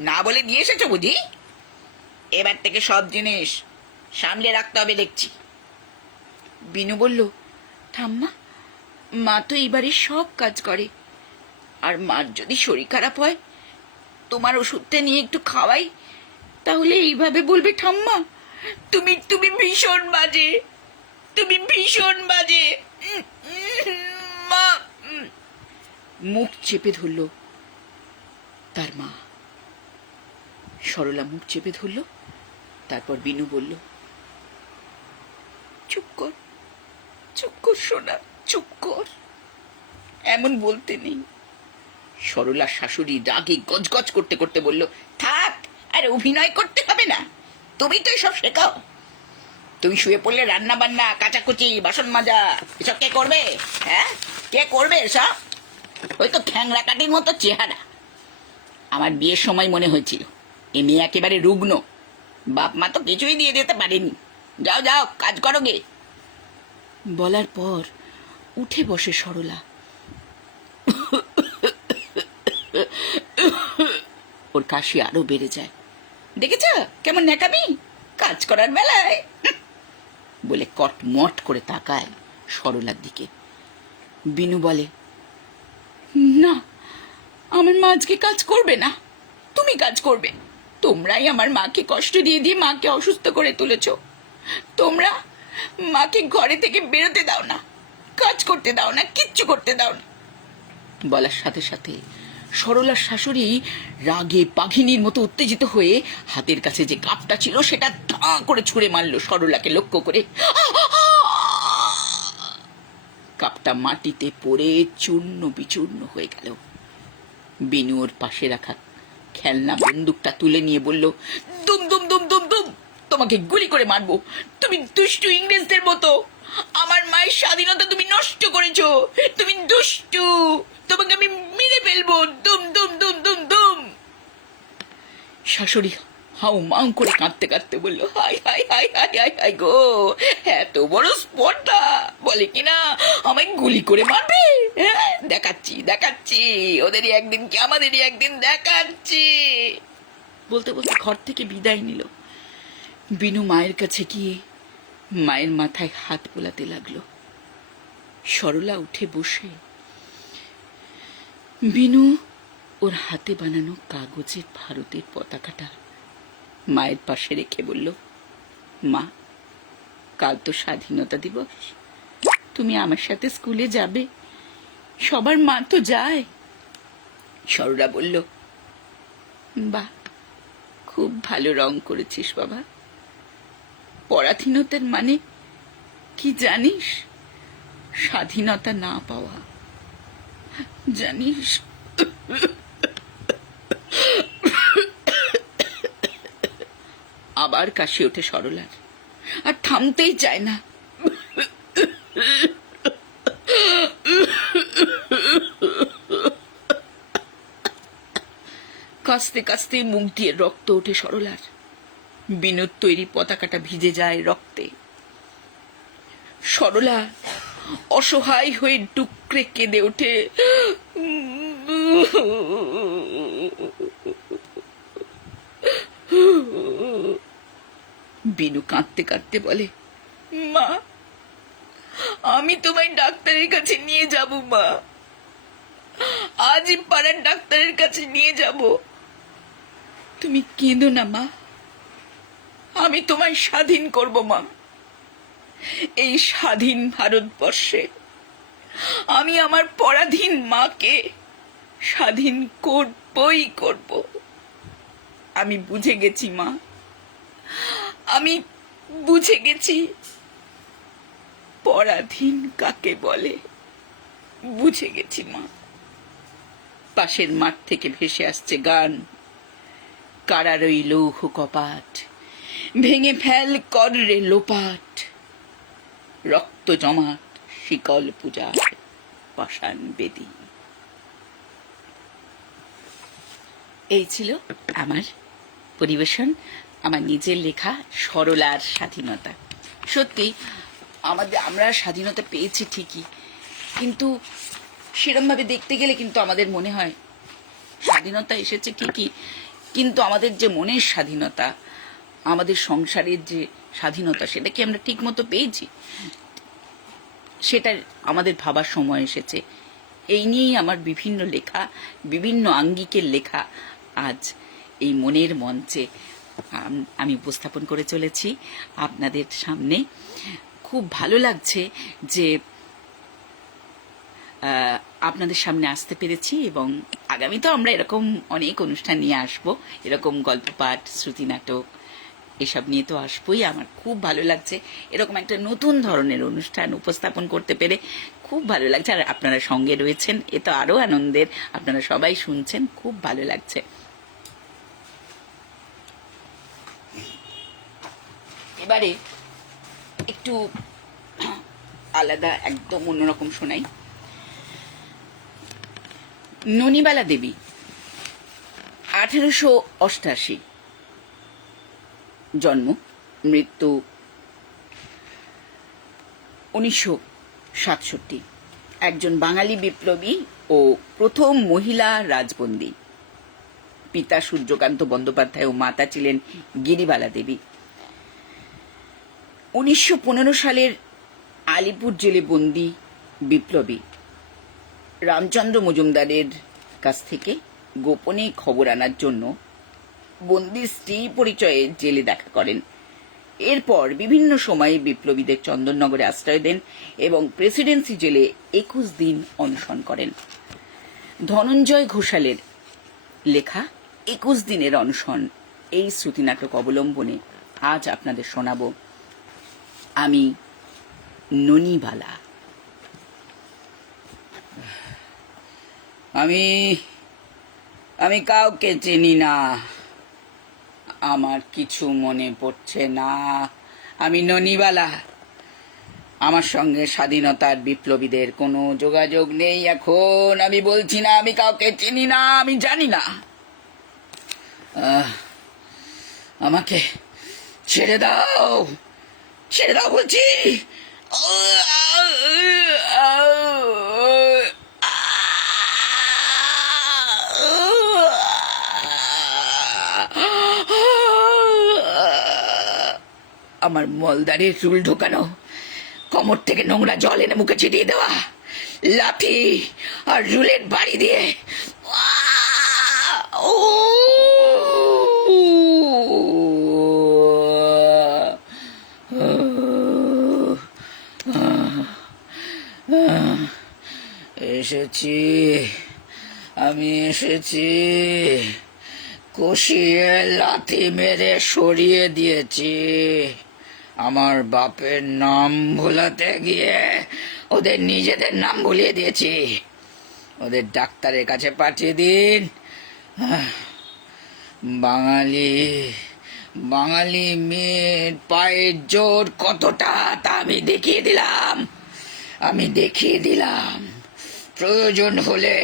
না বলে নিয়ে এসেছো বুঝি? এবার থেকে সব জিনিস সামলে রাখতে হবে দেখছি। বিনু বলল, ঠাম্মা, মা তো এইবারে সব কাজ করে, আর মার যদি শরীর খারাপ হয়, তোমার ওষুধটা নিয়ে একটু খাওয়াই, তাহলে এইভাবে বলবে ঠাম্মা, তুমি ভীষণ বাজে, তুমি ভীষণ বাজে মা। মুখ চেপে ধরল তার মা। সরলা মুখ চেপে ধরল। তারপর বিনু বলল, চুপ কর, চুপ কর সোনা, চুপ কর, এমন বলতে নেই। সরলার শাশুড়ি রাগে গজগজ করতে করতে বলল, থাক, আর অভিনয় করতে হবে না, তুমি তো এসব শেখাও। তুমি শুয়ে পড়লে রান্না বান্না, কাচাকুচি, বাসন মাজা এসব কে করবে? হ্যাঁ, কে করবে এসব? ওই তো খ্যাংরা কাটির মতো চেহারা। আমার বিয়ের সময় মনে হয়েছিল এ মেয়ে একেবারে রুগ্ন, বাপ মা তো কিছুই দিয়ে দিতে পারেনি। যাও যাও, কাজ করো গে। বলার পর উঠে বসে সরলা। ওর কাশি আরো বেড়ে যায়। দেখেছ কেমন ন্যাকামি কাজ করার বেলায়, বলে কটমট করে তাকায় সরলার দিকে। বিনু বলে, না, আমার মা আজকে কাজ করবে না, তুমি কাজ করবে। তোমরাই আমার মাকে কষ্ট দিয়ে দিয়ে মাকে অসুস্থ করে তুলেছ। তোমরা মাকে ঘরে থেকে বেরোতে দাও না, কাজ করতে দাও না, কিচ্ছু করতে দাও না। বলার সাথে সাথে সরলার শাশুড়ি রাগে বাঘিনীর মতো উত্তেজিত হয়ে হাতের কাছে যে কাপটা ছিল সেটা ধাঁ করে ছুঁড়ে মারল সরলাকে লক্ষ্য করে। কাপটা মাটিতে পড়ে চূর্ণ বিচূর্ণ হয়ে গেল। বিনু ওর পাশে রাখা খেলনা বন্দুকটা তুলে নিয়ে বলল, দুম দুম দুম দুম দুম, তোমাকে গুলি করে মারবো। তুমি দুষ্টু ইংরেজদের মতো আমার মায়ের স্বাধীনতা তুমি নষ্ট করেছো। তুমি দুষ্টু, তোমাকে আমি মেরে ফেলবো। দুম দুম দুম দুম দুম। শাশুড়ি হাউ মাউ করে কাঁদতে কাঁদতে বললো, হাই হাই হাই হাই হাই হাই গো, এত বড় স্পর্ধা, বলে কিনা আমায় গুলি করে মারবে। হ্যাঁ, দেখাচ্ছি দেখাচ্ছি, ওদেরই একদিন কি আমাদেরই একদিন দেখাচ্ছি। বলতে বলতে ঘর থেকে বিদায় নিল। বিনু মায়ের কাছে গিয়ে মায়ের মাথায় হাত বোলাতে লাগলো। সরলা উঠে বসে বিনু ওর হাতে বানানো কাগজের ভারতের পতাকাটা মায়ের পাশে রেখে বলল, মা, কাল তো স্বাধীনতা দিবস, তুমি আমার সাথে স্কুলে যাবে, সবার মা তো যায়। সরলা বলল, বাহ, খুব ভালো রং করেছিস বাবা। পরাধীনতার মানে কি জানিস? স্বাধীনতা না পাওয়া, জানিস? আবার কাশি ওঠে সরলার, আর থামতেই চায় না। কাস্তে কাস্তে মুখ দিয়ে রক্ত ওঠে সরলার। বিনুর তৈরি পতাকাটা ভিজে যায় রক্তে। সরলা অসহায় হয়ে ডুকরে কেঁদে ওঠে। বিনু কাঁদতে কাঁদতে বলে, মা, আমি তোমায় ডাক্তারের কাছে নিয়ে যাব মা, আজই পাড়ার ডাক্তারের কাছে নিয়ে যাব। তুমি কেঁদো না মা, আমি তোমায় স্বাধীন করব মা। এই স্বাধীন ভারতবর্ষে আমি আমার পরাধীন মাকে স্বাধীন করবই করব। আমি বুঝে গেছি মা, আমি বুঝে গেছি পরাধীন কাকে বলে, বুঝে গেছি মা। পাশের মাঠ থেকে ভেসে আসছে গান, কারার ওই লৌহ কপাট ভেঙে ফেল কর রে লোপাট, রক্ত জমাট শিকল পূজার পাষাণ বেদী। এই ছিল আমার পরিবেশন, আমার নিজের লেখা সরলার স্বাধীনতা। সত্যি আমরা স্বাধীনতা পেয়েছি ঠিকই, কিন্তু সেরমভাবে দেখতে গেলে কিন্তু আমাদের মনে হয় স্বাধীনতা এসেছে ঠিকই, কিন্তু আমাদের যে মনের স্বাধীনতা, আমাদের সংসারের যে স্বাধীনতা, সেটা কি আমরা ঠিক মতো পেয়েছি? সেটা আমাদের ভাবার সময় এসেছে। এই নিয়েই আমার বিভিন্ন লেখা, বিভিন্ন আঙ্গিকের লেখা আজ এই মনের মঞ্চে আমি উপস্থাপন করে চলেছি আপনাদের সামনে। খুব ভালো লাগছে যে আপনাদের সামনে আসতে পেরেছি, এবং আগামীতেও আমরা এরকম অনেক অনুষ্ঠান নিয়ে আসব। এরকম গল্প পাঠ, শ্রুতি নাটক এসব নিয়ে তো আসবোই। আমার খুব ভালো লাগছে এরকম একটা নতুন ধরনের অনুষ্ঠান উপস্থাপন করতে পেরে, খুব ভালো লাগছে। আর আপনারা সঙ্গে রয়েছেন, এ তো আরও আনন্দের। আপনারা সবাই শুনছেন, খুব ভালো লাগছে। এবারে একটু আলাদা, একদম অন্যরকম শোনাই। ননিবালা দেবী 1888 জন্ম, মৃত্যু 1967। একজন বাঙালি বিপ্লবী ও প্রথম মহিলা রাজবন্দী। পিতা সূর্যকান্ত বন্দ্যোপাধ্যায় ও মাতা ছিলেন গিরিবালা দেবী। 1915 সালের আলিপুর জেলে বন্দী বিপ্লবী রামচন্দ্র মজুমদারের কাছ থেকে গোপনে খবর আনার জন্য বন্দী স্ত্রী পরিচয়ে জেলে দেখা করেন। এরপর বিভিন্ন সময়ে বিপ্লবীদের চন্দননগরে আশ্রয় দেন এবং প্রেসিডেন্সি জেলে 21 দিন অনশন করেন। ধনঞ্জয় ঘোষালের লেখা 21 দিনের অনশন এই শ্রুতিনাটক অবলম্বনে আজ আপনাদের শোনাব আমি ননিবালা। আমি কাউকে চিনি না, আমার কিছু মনে পড়ছে না। আমি ননিবালা। আমার সঙ্গে স্বাধীনতার বিপ্লবীদের কোনো যোগাযোগ নেই এখন। আমি বলছি না আমি কাউকে চিনি না, আমি জানি না। আমাকে ছেড়ে দাও, ছেড়ে দাও বলছি। আমার মলদারের চুল ঢোকানো, কোমর থেকে নোংরা জল এনে মুখে ছিটিয়ে দেওয়া, লাঠি আর রুলেট বাড়ি দিয়ে এসেছি, আমি এসেছি। কষিয়ে লাথি মেরে সরিয়ে দিয়েছি। আমার বাপের নাম ভোলাতে গিয়ে ওদের নিজেদের নাম ভুলিয়ে দিয়েছি। ওদের ডাক্তারের কাছে পাঠিয়ে দিন। বাঙালি মেয়ের পায়ের জোর কতটা তা আমি দেখিয়ে দিলাম। প্রয়োজন হলে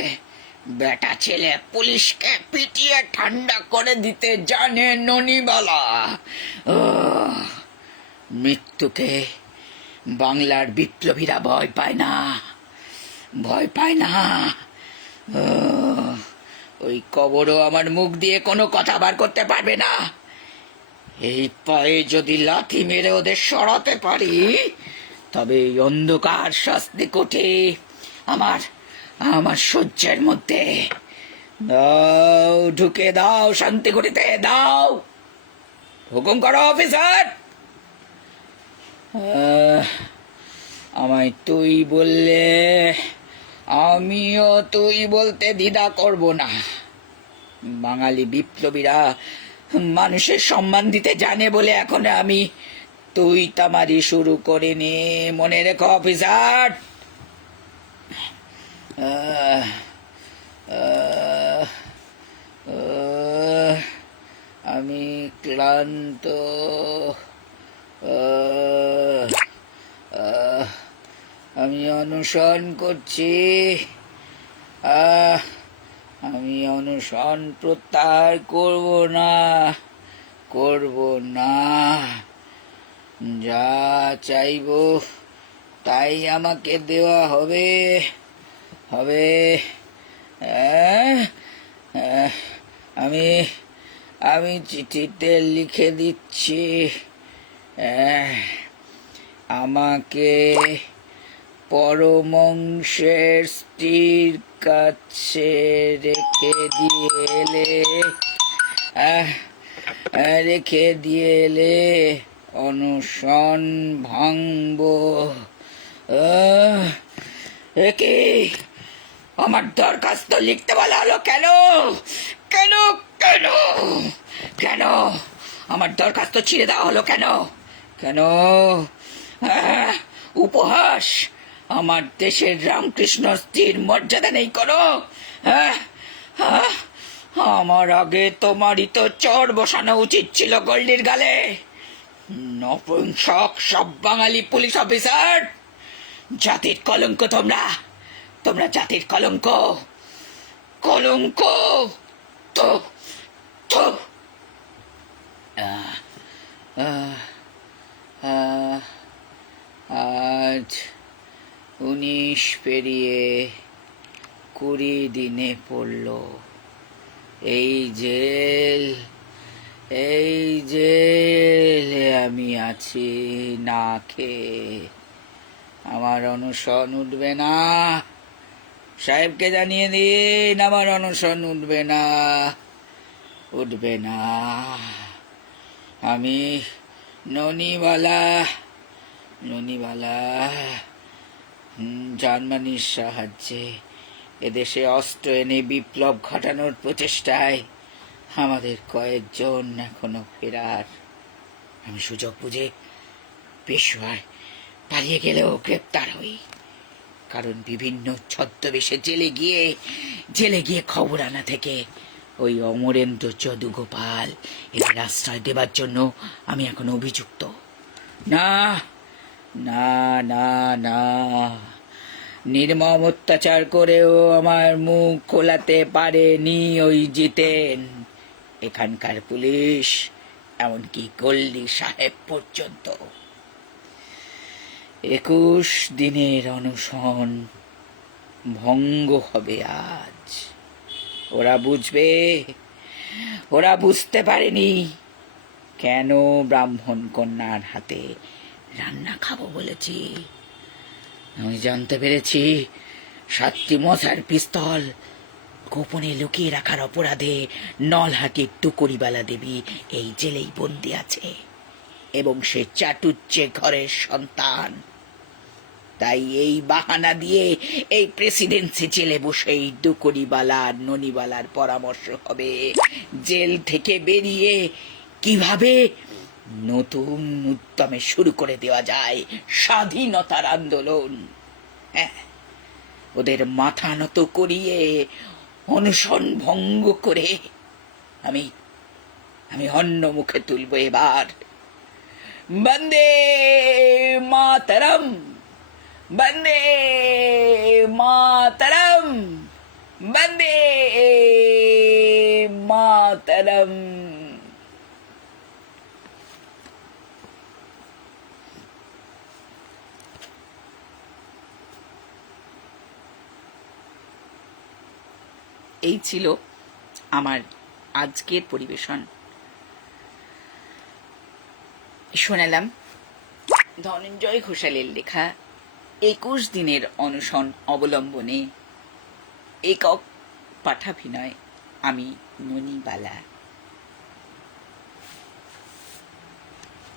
বেটা ছেলে পুলিশকে পিটিয়ে ঠান্ডা করে দিতে জানে ননিবালা। মৃত্যুকে বাংলার বিপ্লবীরা ভয় পায় না। ওই কবরও আমার মুখ দিয়ে কোনো কথা বার করতে পারবে না। এই পায়ে যদি লাথি মেরে ওদের সরাতে পারি, তবে এই অন্ধকার শাস্তি কোঠে আমার সহ্যের মধ্যে দাও, ঢুকে দাও, শান্তি কুটিতে দাও। হুকুম করো অফিসার। আমায় তুই বললে আমিও তুই বলতে দ্বিধা করব না। বাঙালি বিপ্লবীরা মানুষের সম্মান দিতে জানে বলে এখন আমি তুই তামারি শুরু করিনি, মনে রেখো অফিসার। আমি ক্লান্ত, আমি অনশন করছি। আমি অনশন প্রত্যাহার করব না। যা চাইব তাই আমাকে দেওয়া হবে। আমি চিঠিতে লিখে দিচ্ছি, আমাকে পরমংশের স্ত্রীর কাছে রেখে দিয়ে এলে অনশন ভাঙব। একে আমার দরখাস্ত লিখতে বলা হলো কেন? কেন কেন কেন আমার দরখাস্ত ছিঁড়ে দেওয়া হলো কেন? কেন? উপহাস! আমার দেশের রামকৃষ্ণ স্ত্রীর মর্যাদা নেই কোনো? আমার আগে তোমারই তো চর বসানো উচিত ছিল গল্লির গালে। নপুংসক সব বাঙালি পুলিশ অফিসার! জাতির কলঙ্ক তোমরা! তোমরা জাতির কলঙ্ক! কলঙ্ক! তো তো আজ 19 পেরিয়ে 20 দিনে পড়ল এই জেলে আমি আছি না খেয়ে। আমার অনশন উঠবে না। সাহেবকে জানিয়ে দিন আমার অনশন উঠবে না, উঠবে না। আমি ননিবালা জার্মানির সাহায্যে এদেশে অস্ত্র এনে বিপ্লব ঘটানোর প্রচেষ্টায় আমাদের কয়েকজন এখনো ফেরার। আমি সুযোগ বুঝে পেশোয়ার পালিয়ে গেলেও গ্রেপ্তার হই, কারণ বিভিন্ন ছদ্মবেশে জেলে গিয়ে খবর আনা থেকে ওই অমরেন্দ্র যদুগোপাল এদের আশ্রয় দেবার জন্য আমি এখন অভিযুক্ত। না না না না, নির্মম অত্যাচার করেও আমার মুখ খোলাতে পারেনি ওই জিতেন, এখানকার পুলিশ, এমনকি গল্লি সাহেব পর্যন্ত। 21 দিনের অনশন ভঙ্গ হবে আজ। ওরা বুঝতে পারেনি কেন ব্রাহ্মণ কন্যার হাতে রান্না খাবো বলেছি। আমি জানতে পেরেছি 7টি মশার পিস্তল গোপনে লুকিয়ে রাখার অপরাধে নলহাটির টুকরিবালা দেবী এই জেলেই বন্দি আছে, এবং সে চাটুজ্জে ঘরের সন্তান। তাই এই বাহানা দিয়ে এই প্রেসিডেন্সি জেলে বসেই টুকরিবালা ননিবালার পরামর্শ হবে জেল থেকে বেরিয়ে কিভাবে নতুন উদ্যমে শুরু করে দেওয়া যায় স্বাধীনতার আন্দোলন। হ্যাঁ, ওদের মাথা নত করিয়ে অনশন ভঙ্গ করে আমি অন্য মুখে তুলব এবার। বন্দে মাতরম, বন্দে মাতরম, বন্দে মাতরম। এই ছিল আমার আজকের পরিবেশন। শোনালাম ধনঞ্জয় ঘোষালের লেখা 21 দিনের অনশন অবলম্বনে একক পাঠাভিনয় আমি ননিবালা।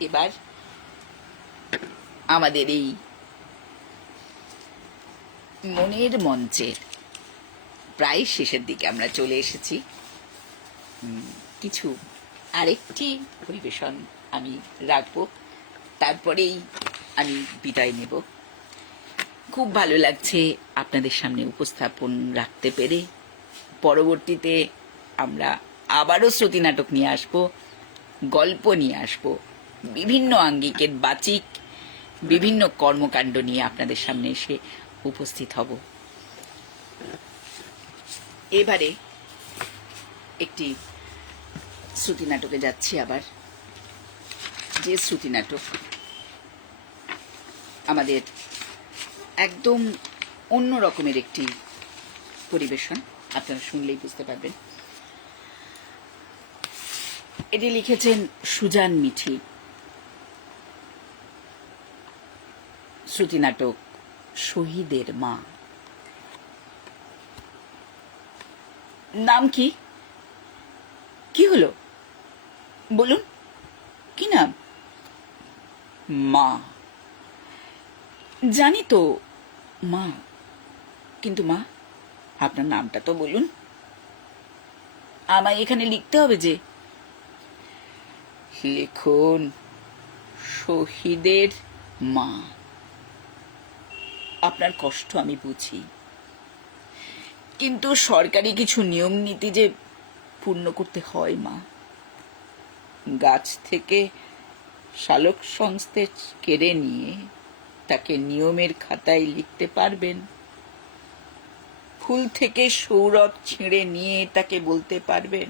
এবার আমাদের এই মনের মঞ্চের প্রায় শেষের দিকে আমরা চলে এসেছি। কিছু আরেকটি পরিবেশন আমি রাখবো, তারপরেই আমি বিদায় নেব। খুব ভালো লাগছে আপনাদের সামনে উপস্থাপন রাখতে পেরে। পরবর্তীতে আমরা আবারও শ্রুতি নাটক নিয়ে আসব, গল্প নিয়ে আসব, বিভিন্ন আঙ্গিকের বাচিক বিভিন্ন কর্মকাণ্ড নিয়ে আপনাদের সামনে এসে উপস্থিত হব। এবারে একটি শ্রুতি নাটকে যাচ্ছি আবার, যে শ্রুতি নাটক আমাদের একদম অন্য রকমের একটি পরিবেশন, আপনারা শুনলেই বুঝতে পারবেন। এটি লিখেছেন সুজান মিঠি। শ্রুতি নাটক শহীদের মা। নাম কি? কি হলো বলুন, কি নাম? মা। জানি তো মা, কিন্তু মা, আপনার নামটা তো বলুন। আমায় এখানে লিখতে হবে যে? লিখুন শহীদের মা। আপনার কষ্ট আমি বুঝি, কিন্তু সরকারি কিছু নিয়ম নীতি যে পূর্ণ করতে হয় মা। গাছ থেকে শালক সংস্থে কেড়ে নিয়ে তাকে নিয়মের খাতায় লিখতে পারবেন। ফুল থেকে সৌরভ ছিঁড়ে নিয়ে তাকে বলতে পারবেন।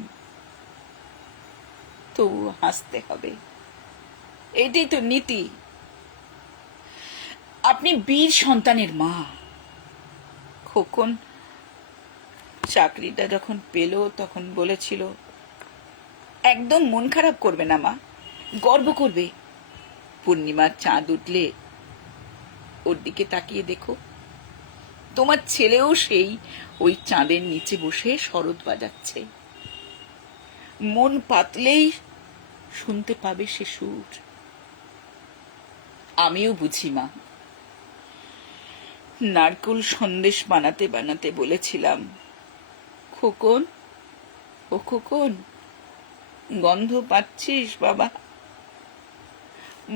তবু হাসতে হবে, এটাই তো নীতি। আপনি বীর সন্তানের মা। খোকন চাকরিটা যখন পেল তখন বলেছিল, একদম মন খারাপ করবে না মা, গর্ব করবে। পূর্ণিমার চাঁদ উঠলে ওর দিকে তাকিয়ে দেখো, তোমার ছেলেও সেই ওই চাঁদের নিচে বসে শরৎ বাজাচ্ছে। মন পাতলেই শুনতে পাবে সে সুর। আমিও বুঝি মা। নারকেল সন্দেশ বানাতে বানাতে বলেছিলাম, খোকন, ও খোকন, গন্ধ পাচ্ছিস বাবা?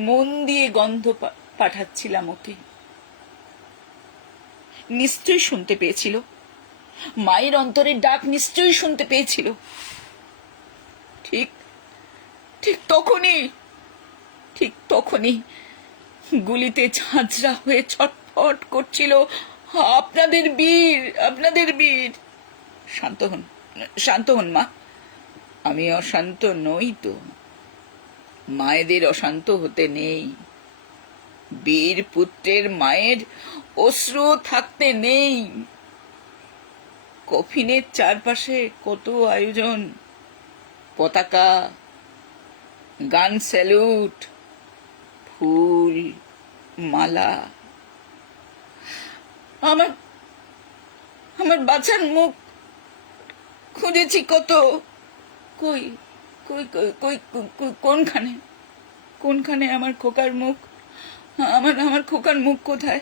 মন দিয়ে গন্ধ পাঠাচ্ছিলাম ওকে। নিশ্চয়ই শুনতে পেয়েছিল, মায়ের অন্তরের ডাক নিশ্চয়ই শুনতে পেয়েছিল। ঠিক ঠিক তখনই গুলিতে ঝাঁঝরা হয়ে ছটফট করছিল, আপনাদের বীর, আপনাদের বীর। শান্ত হন মা। আমি অশান্ত নই তো। মায়েদের অশান্ত হতে নেই। বীর পুত্রের মায়ের অশ্রু থাকতে নেই। কফিনের চারপাশে কত আয়োজন, পতাকা, গান স্যালুট, ফুল, মালা। আমার বাচ্চার মুখ খুঁজেছি কত। কই কই কই কোনখানে আমার খোকার মুখ? আমার খোকার মুখ কোথায়?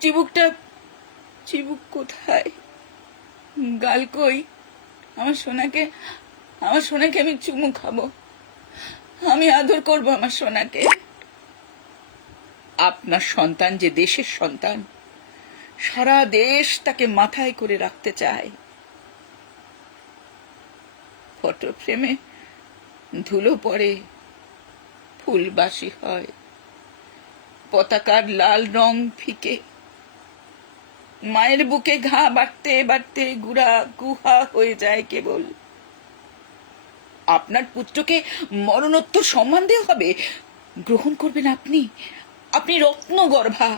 চিবুক কোথায়? গাল কই? আমার সোনাকে আমি চুমু খাবো, আমি আদর করবো আমার সোনাকে। আপনার সন্তান যে দেশের সন্তান, সারা দেশ তাকে মাথায় করে রাখতে চায়। ফটো ফ্রেমে ধুলো পড়ে, ফুল বাসি হয়, পতাকার লাল রং ফিকে, মায়ের বুকে ঘা বাড়তে বাড়তে গুহা হয়ে যায় কেবল। আপনার পুত্রকে মরণোত্তর সম্মান দেওয়া হবে, গ্রহণ করবেন আপনি। আপনি রত্ন গর্ভা।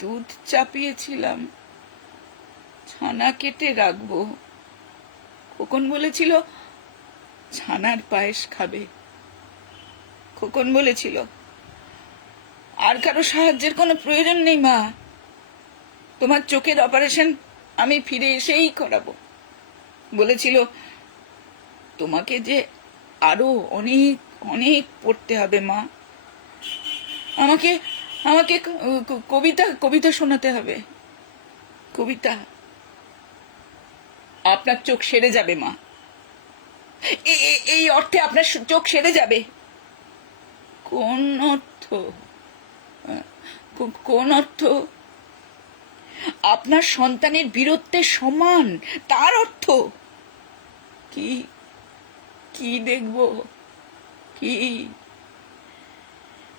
দুধ চাপিয়েছিলাম, ছানা কেটে রাখবো। খোকন বলেছিল ছানার পায়েস খাবে। খোকন বলেছিল আর কারো সাহায্যের কোনো প্রয়োজন নেই মা, তোমার চোখের অপারেশন আমি ফিরে এসেই করাবো। বলেছিল তোমাকে যে আরো অনেক অনেক পড়তে হবে মা, আমাকে কবিতা শোনাতে হবে, কবিতা। আপনার চোখ সেরে যাবে মা, এই অর্থে আপনার চোখ সেরে যাবে। কোন অর্থ? আপনার সন্তানের বীরত্বের সম্মান, তার অর্থ কি দেখব? কি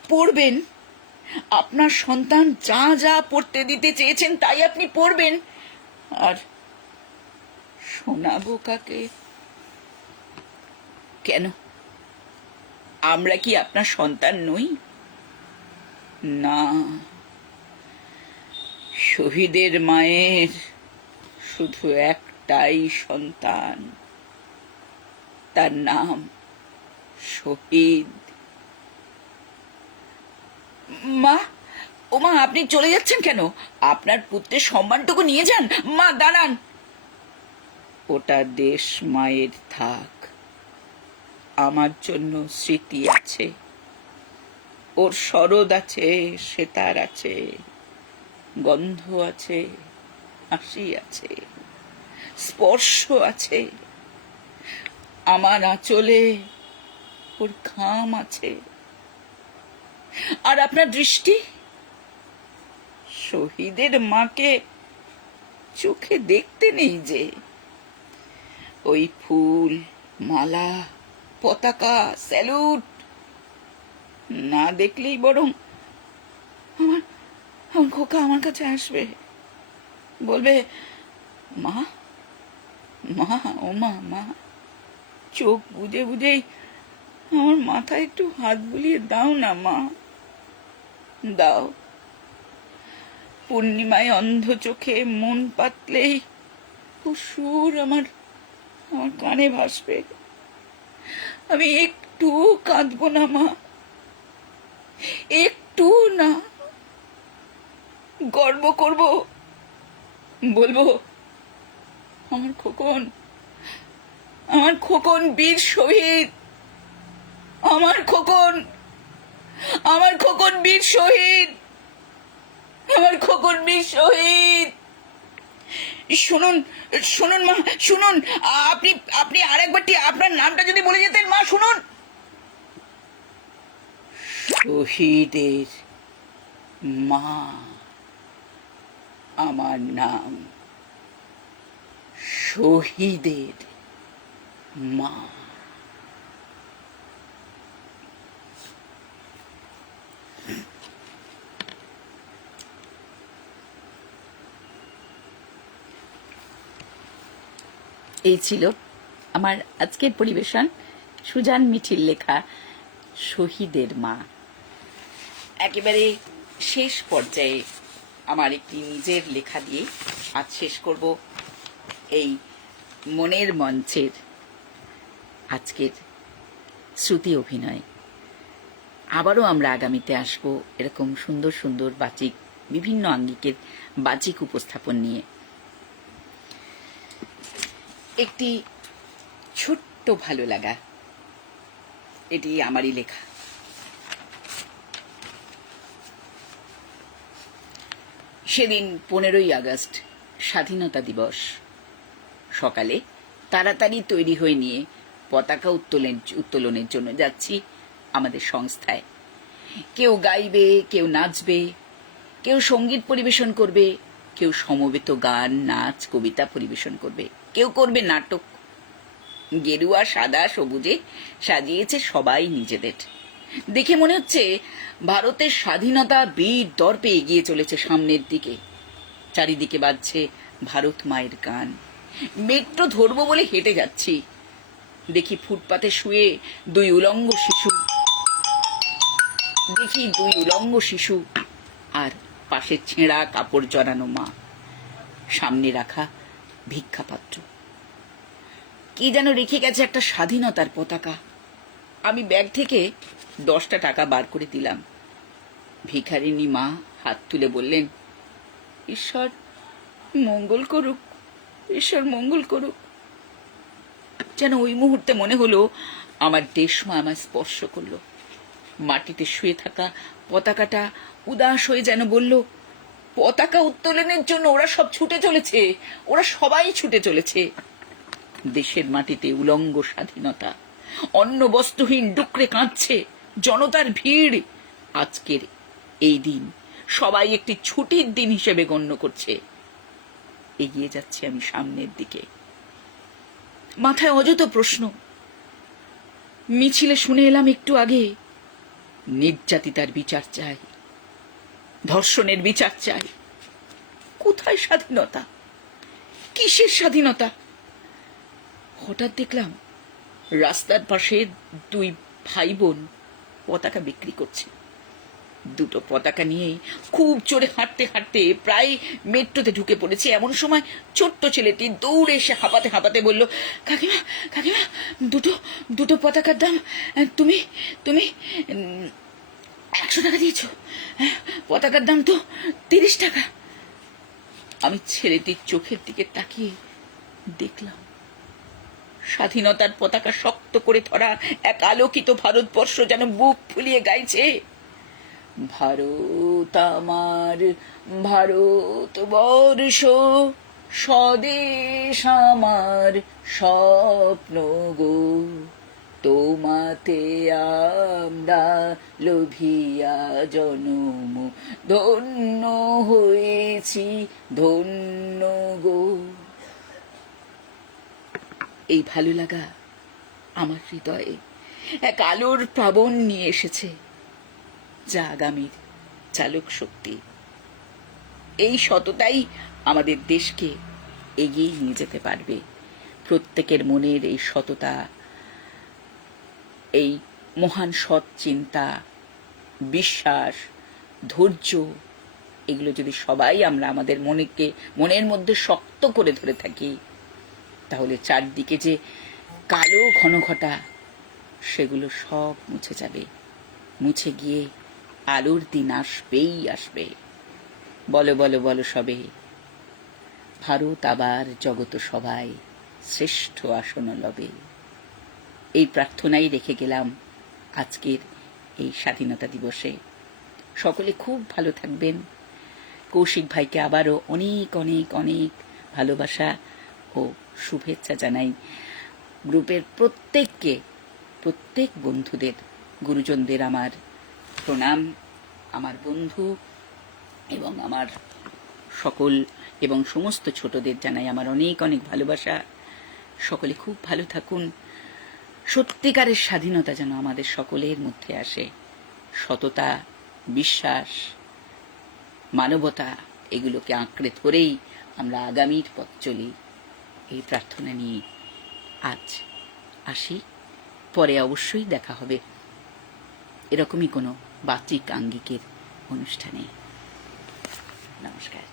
পড়বেন? আপনার সন্তান যা যা পড়তে দিতে চেয়েছেন তাই আপনি পড়বেন। আর শোনাবো কাকে? কেন, আমরা কি আপনার সন্তান নই? না, শহীদের মায়ের শুধু একটাই সন্তান, তার নাম শহীদ। মা, ও মা, আপনি চলে যাচ্ছেন কেন? আপনার পুত্রের সম্মানটুকু নিয়ে যান। মা দাঁড়ান। ওটা দেশ মায়ের থাক, আমার জন্য স্মৃতি আছে, ওর শরৎ আছে, সেতার আছে, গন্ধ আছে, হাসি আছে, স্পর্শ আছে, আমার আঁচলে ওর ঘাম আছে। আর আপনার দৃষ্টি শহীদের মাকে চোখে দেখতে নেই যে? ওই ফুল, মালা, পতাকা, স্যালুট না দেখলেই বরং আমার আমার খোকা আমার কাছে আসবে, বলবে, মা, মা, ও মা, মা। চোখ বুজে বুঝেই আমার মাথায় একটু হাত বুলিয়ে দাও না মা, দাও। পূর্ণিমায় অন্ধ চোখে মন পাতলেই ও সুর আমার আমার কানে ভাসবে। আমি একটু কাঁদবো না মা, একটু না। গর্ব করব, বলবো, আমার খোকন, আমার খোকন বীর শহীদ, আমার খোকন, আমার খোকন বীর শহীদ, আমার খোকন বীর শহীদ। শুনুন, শুনুন মা, শুনুন। আপনি আপনি আরেকবারটি আপনার নামটা যদি বলে যেতেন মা। শুনুন, শহীদের মা আমার নাম, শহীদের মা। এই ছিল আমার আজকের পরিবেশন, সুজান মিঠির লেখা শহীদের মা। একেবারে শেষ পর্যায়ে আমার একটি নিজের লেখা দিয়ে আজ শেষ করব এই মনের মঞ্চের আজকের শ্রুতি অভিনয়। আবারও আমরা আগামীতে আসব এরকম সুন্দর সুন্দর বাচিক, বিভিন্ন আঙ্গিকের বাচিক উপস্থাপন নিয়ে। একটি ছোট্ট ভালো লাগা, এটি আমারই লেখা। সেদিন 15ই আগস্ট, স্বাধীনতা দিবস। সকালে তাড়াতাড়ি তৈরি হয়ে নিয়ে পতাকা উত্তোলনের জন্য যাচ্ছি আমাদের সংস্থায়। কেউ গাইবে, কেউ নাচবে, কেউ সঙ্গীত পরিবেশন করবে, কেউ সমবেত গান, নাচ, কবিতা পরিবেশন করবে, কেউ করবে নাটক। গেরুয়া, সাদা, সবুজে সাজিয়েছে সবাই নিজেদের। দেখে মনে হচ্ছে ভারতের স্বাধীনতা বীর দর্পে এগিয়ে চলেছে সামনের দিকে। চারিদিকে বাজছে ভারত মায়ের গান। মেট্রো ধরবো বলে হেঁটে যাচ্ছি, দেখি ফুটপাতে শুয়ে দুই উলঙ্গ শিশু আর পাশে ছেঁড়া কাপড় জড়ানো মা, সামনে রাখা ভিক্ষাপাত্র। কি যেন রেখে গেছে একটা স্বাধীনতার পতাকা। আমি ব্যাগ থেকে 10টা টাকা বার করে দিলাম। ভিখারিনী মা হাত তুলে বললেন, ঈশ্বর মঙ্গল করুক, ঈশ্বর মঙ্গল করুক। যেন ওই মুহূর্তে মনে হলো আমার দেশমা আমায় স্পর্শ করলো। মাটিতে শুয়ে থাকা পতাকাটা উদাস হয়ে যেন বলল, পতাকা উত্তোলনের জন্য ওরা সব ছুটে চলেছে, ওরা সবাই ছুটে চলেছে। দেশের মাটিতে উলঙ্গ স্বাধীনতা, অন্ন বস্ত্রহীন ডুকরে কাঁদছে জনতার ভিড়। আজকের এই দিন সবাই একটি ছুটির দিন হিসেবে গণ্য করছে। এগিয়ে যাচ্ছি আমি সামনের দিকে, মাথায় অযত প্রশ্ন। মিছিলে শুনে এলাম একটু আগে, নির্যাতিতার বিচার চাই, ধর্ষণের বিচার চাই। কোথায় স্বাধীনতা? কিসের স্বাধীনতা? হঠাৎ দেখলাম রাস্তার পাশে দুই ভাই বোন পতাকা বিক্রি করছে। দুটো পতাকা নিয়েই খুব জোরে হাঁটতে হাঁটতে প্রায় মেট্রোতে ঢুকে পড়েছে। এমন সময় ছোট্ট ছেলেটি দৌড়ে এসে হাঁপাতে হাঁপাতে বলল, কাকিমা, কাকিমা, দুটো পতাকার দাম তুমি তুমি 100 টাকা দিয়েছ, পতাকার দাম তো 30 টাকা। আমি ছেলেটির চোখের দিকে তাকিয়ে দেখলাম স্বাধীনতার পতাকা শক্ত করে ধরা এক আলোকিত ভারতবর্ষ যেন বুক ফুলিয়ে গাইছে, ভারত ভারত আমার, ভারতবর্ষ স্বদেশ আমার স্বপ্ন গো, তোমাতে আমরা লোভিয়া জনম ধন্য হয়েছি ধন্য গো। এই ভালো লাগা আমার হৃদয়ে এক আলোর প্লাবন নিয়ে এসেছে, যা আগামীর চালক শক্তি। এই সততাই আমাদের দেশকে এগিয়ে নিয়ে যেতে পারবে। প্রত্যেকের মনের এই সততা, এই মহান সৎ চিন্তা, বিশ্বাস, ধৈর্য, এগুলো যদি সবাই আমরা আমাদের মনের মধ্যে শক্ত করে ধরে থাকি, তাহলে চারদিকে যে কালো ঘনঘটা সেগুলো সব মুছে যাবে। মুছে গিয়ে আলোর দিন আসবেই আসবে। বলো বলো বলো সবে, ভারত আবার জগত সবাই শ্রেষ্ঠ আসন লবে। এই প্রার্থনাই রেখে গেলাম আজকের এই স্বাধীনতা দিবসে। সকলে খুব ভালো থাকবেন। কৌশিক ভাইকে আবারও অনেক অনেক অনেক ভালোবাসা ও শুভেচ্ছা জানাই। গ্রুপের প্রত্যেককে, প্রত্যেক বন্ধুদের, গুরুজনদের আমার প্রণাম। আমার বন্ধু এবং আমার সকল এবং সমস্ত ছোটদের জানাই আমার অনেক অনেক ভালোবাসা। সকলে খুব ভালো থাকুন। সত্যিকারের স্বাধীনতা যেন আমাদের সকলের মধ্যে আসে। সততা, বিশ্বাস, মানবতা, এগুলোকে আঁকড়ে ধরেই আমরা আগামীর পথ চলি। এই প্রার্থনা নিয়ে আজ আসি। পরে অবশ্যই দেখা হবে এরকমই কোনো বাচিক আঙ্গিকের অনুষ্ঠানে। নমস্কার।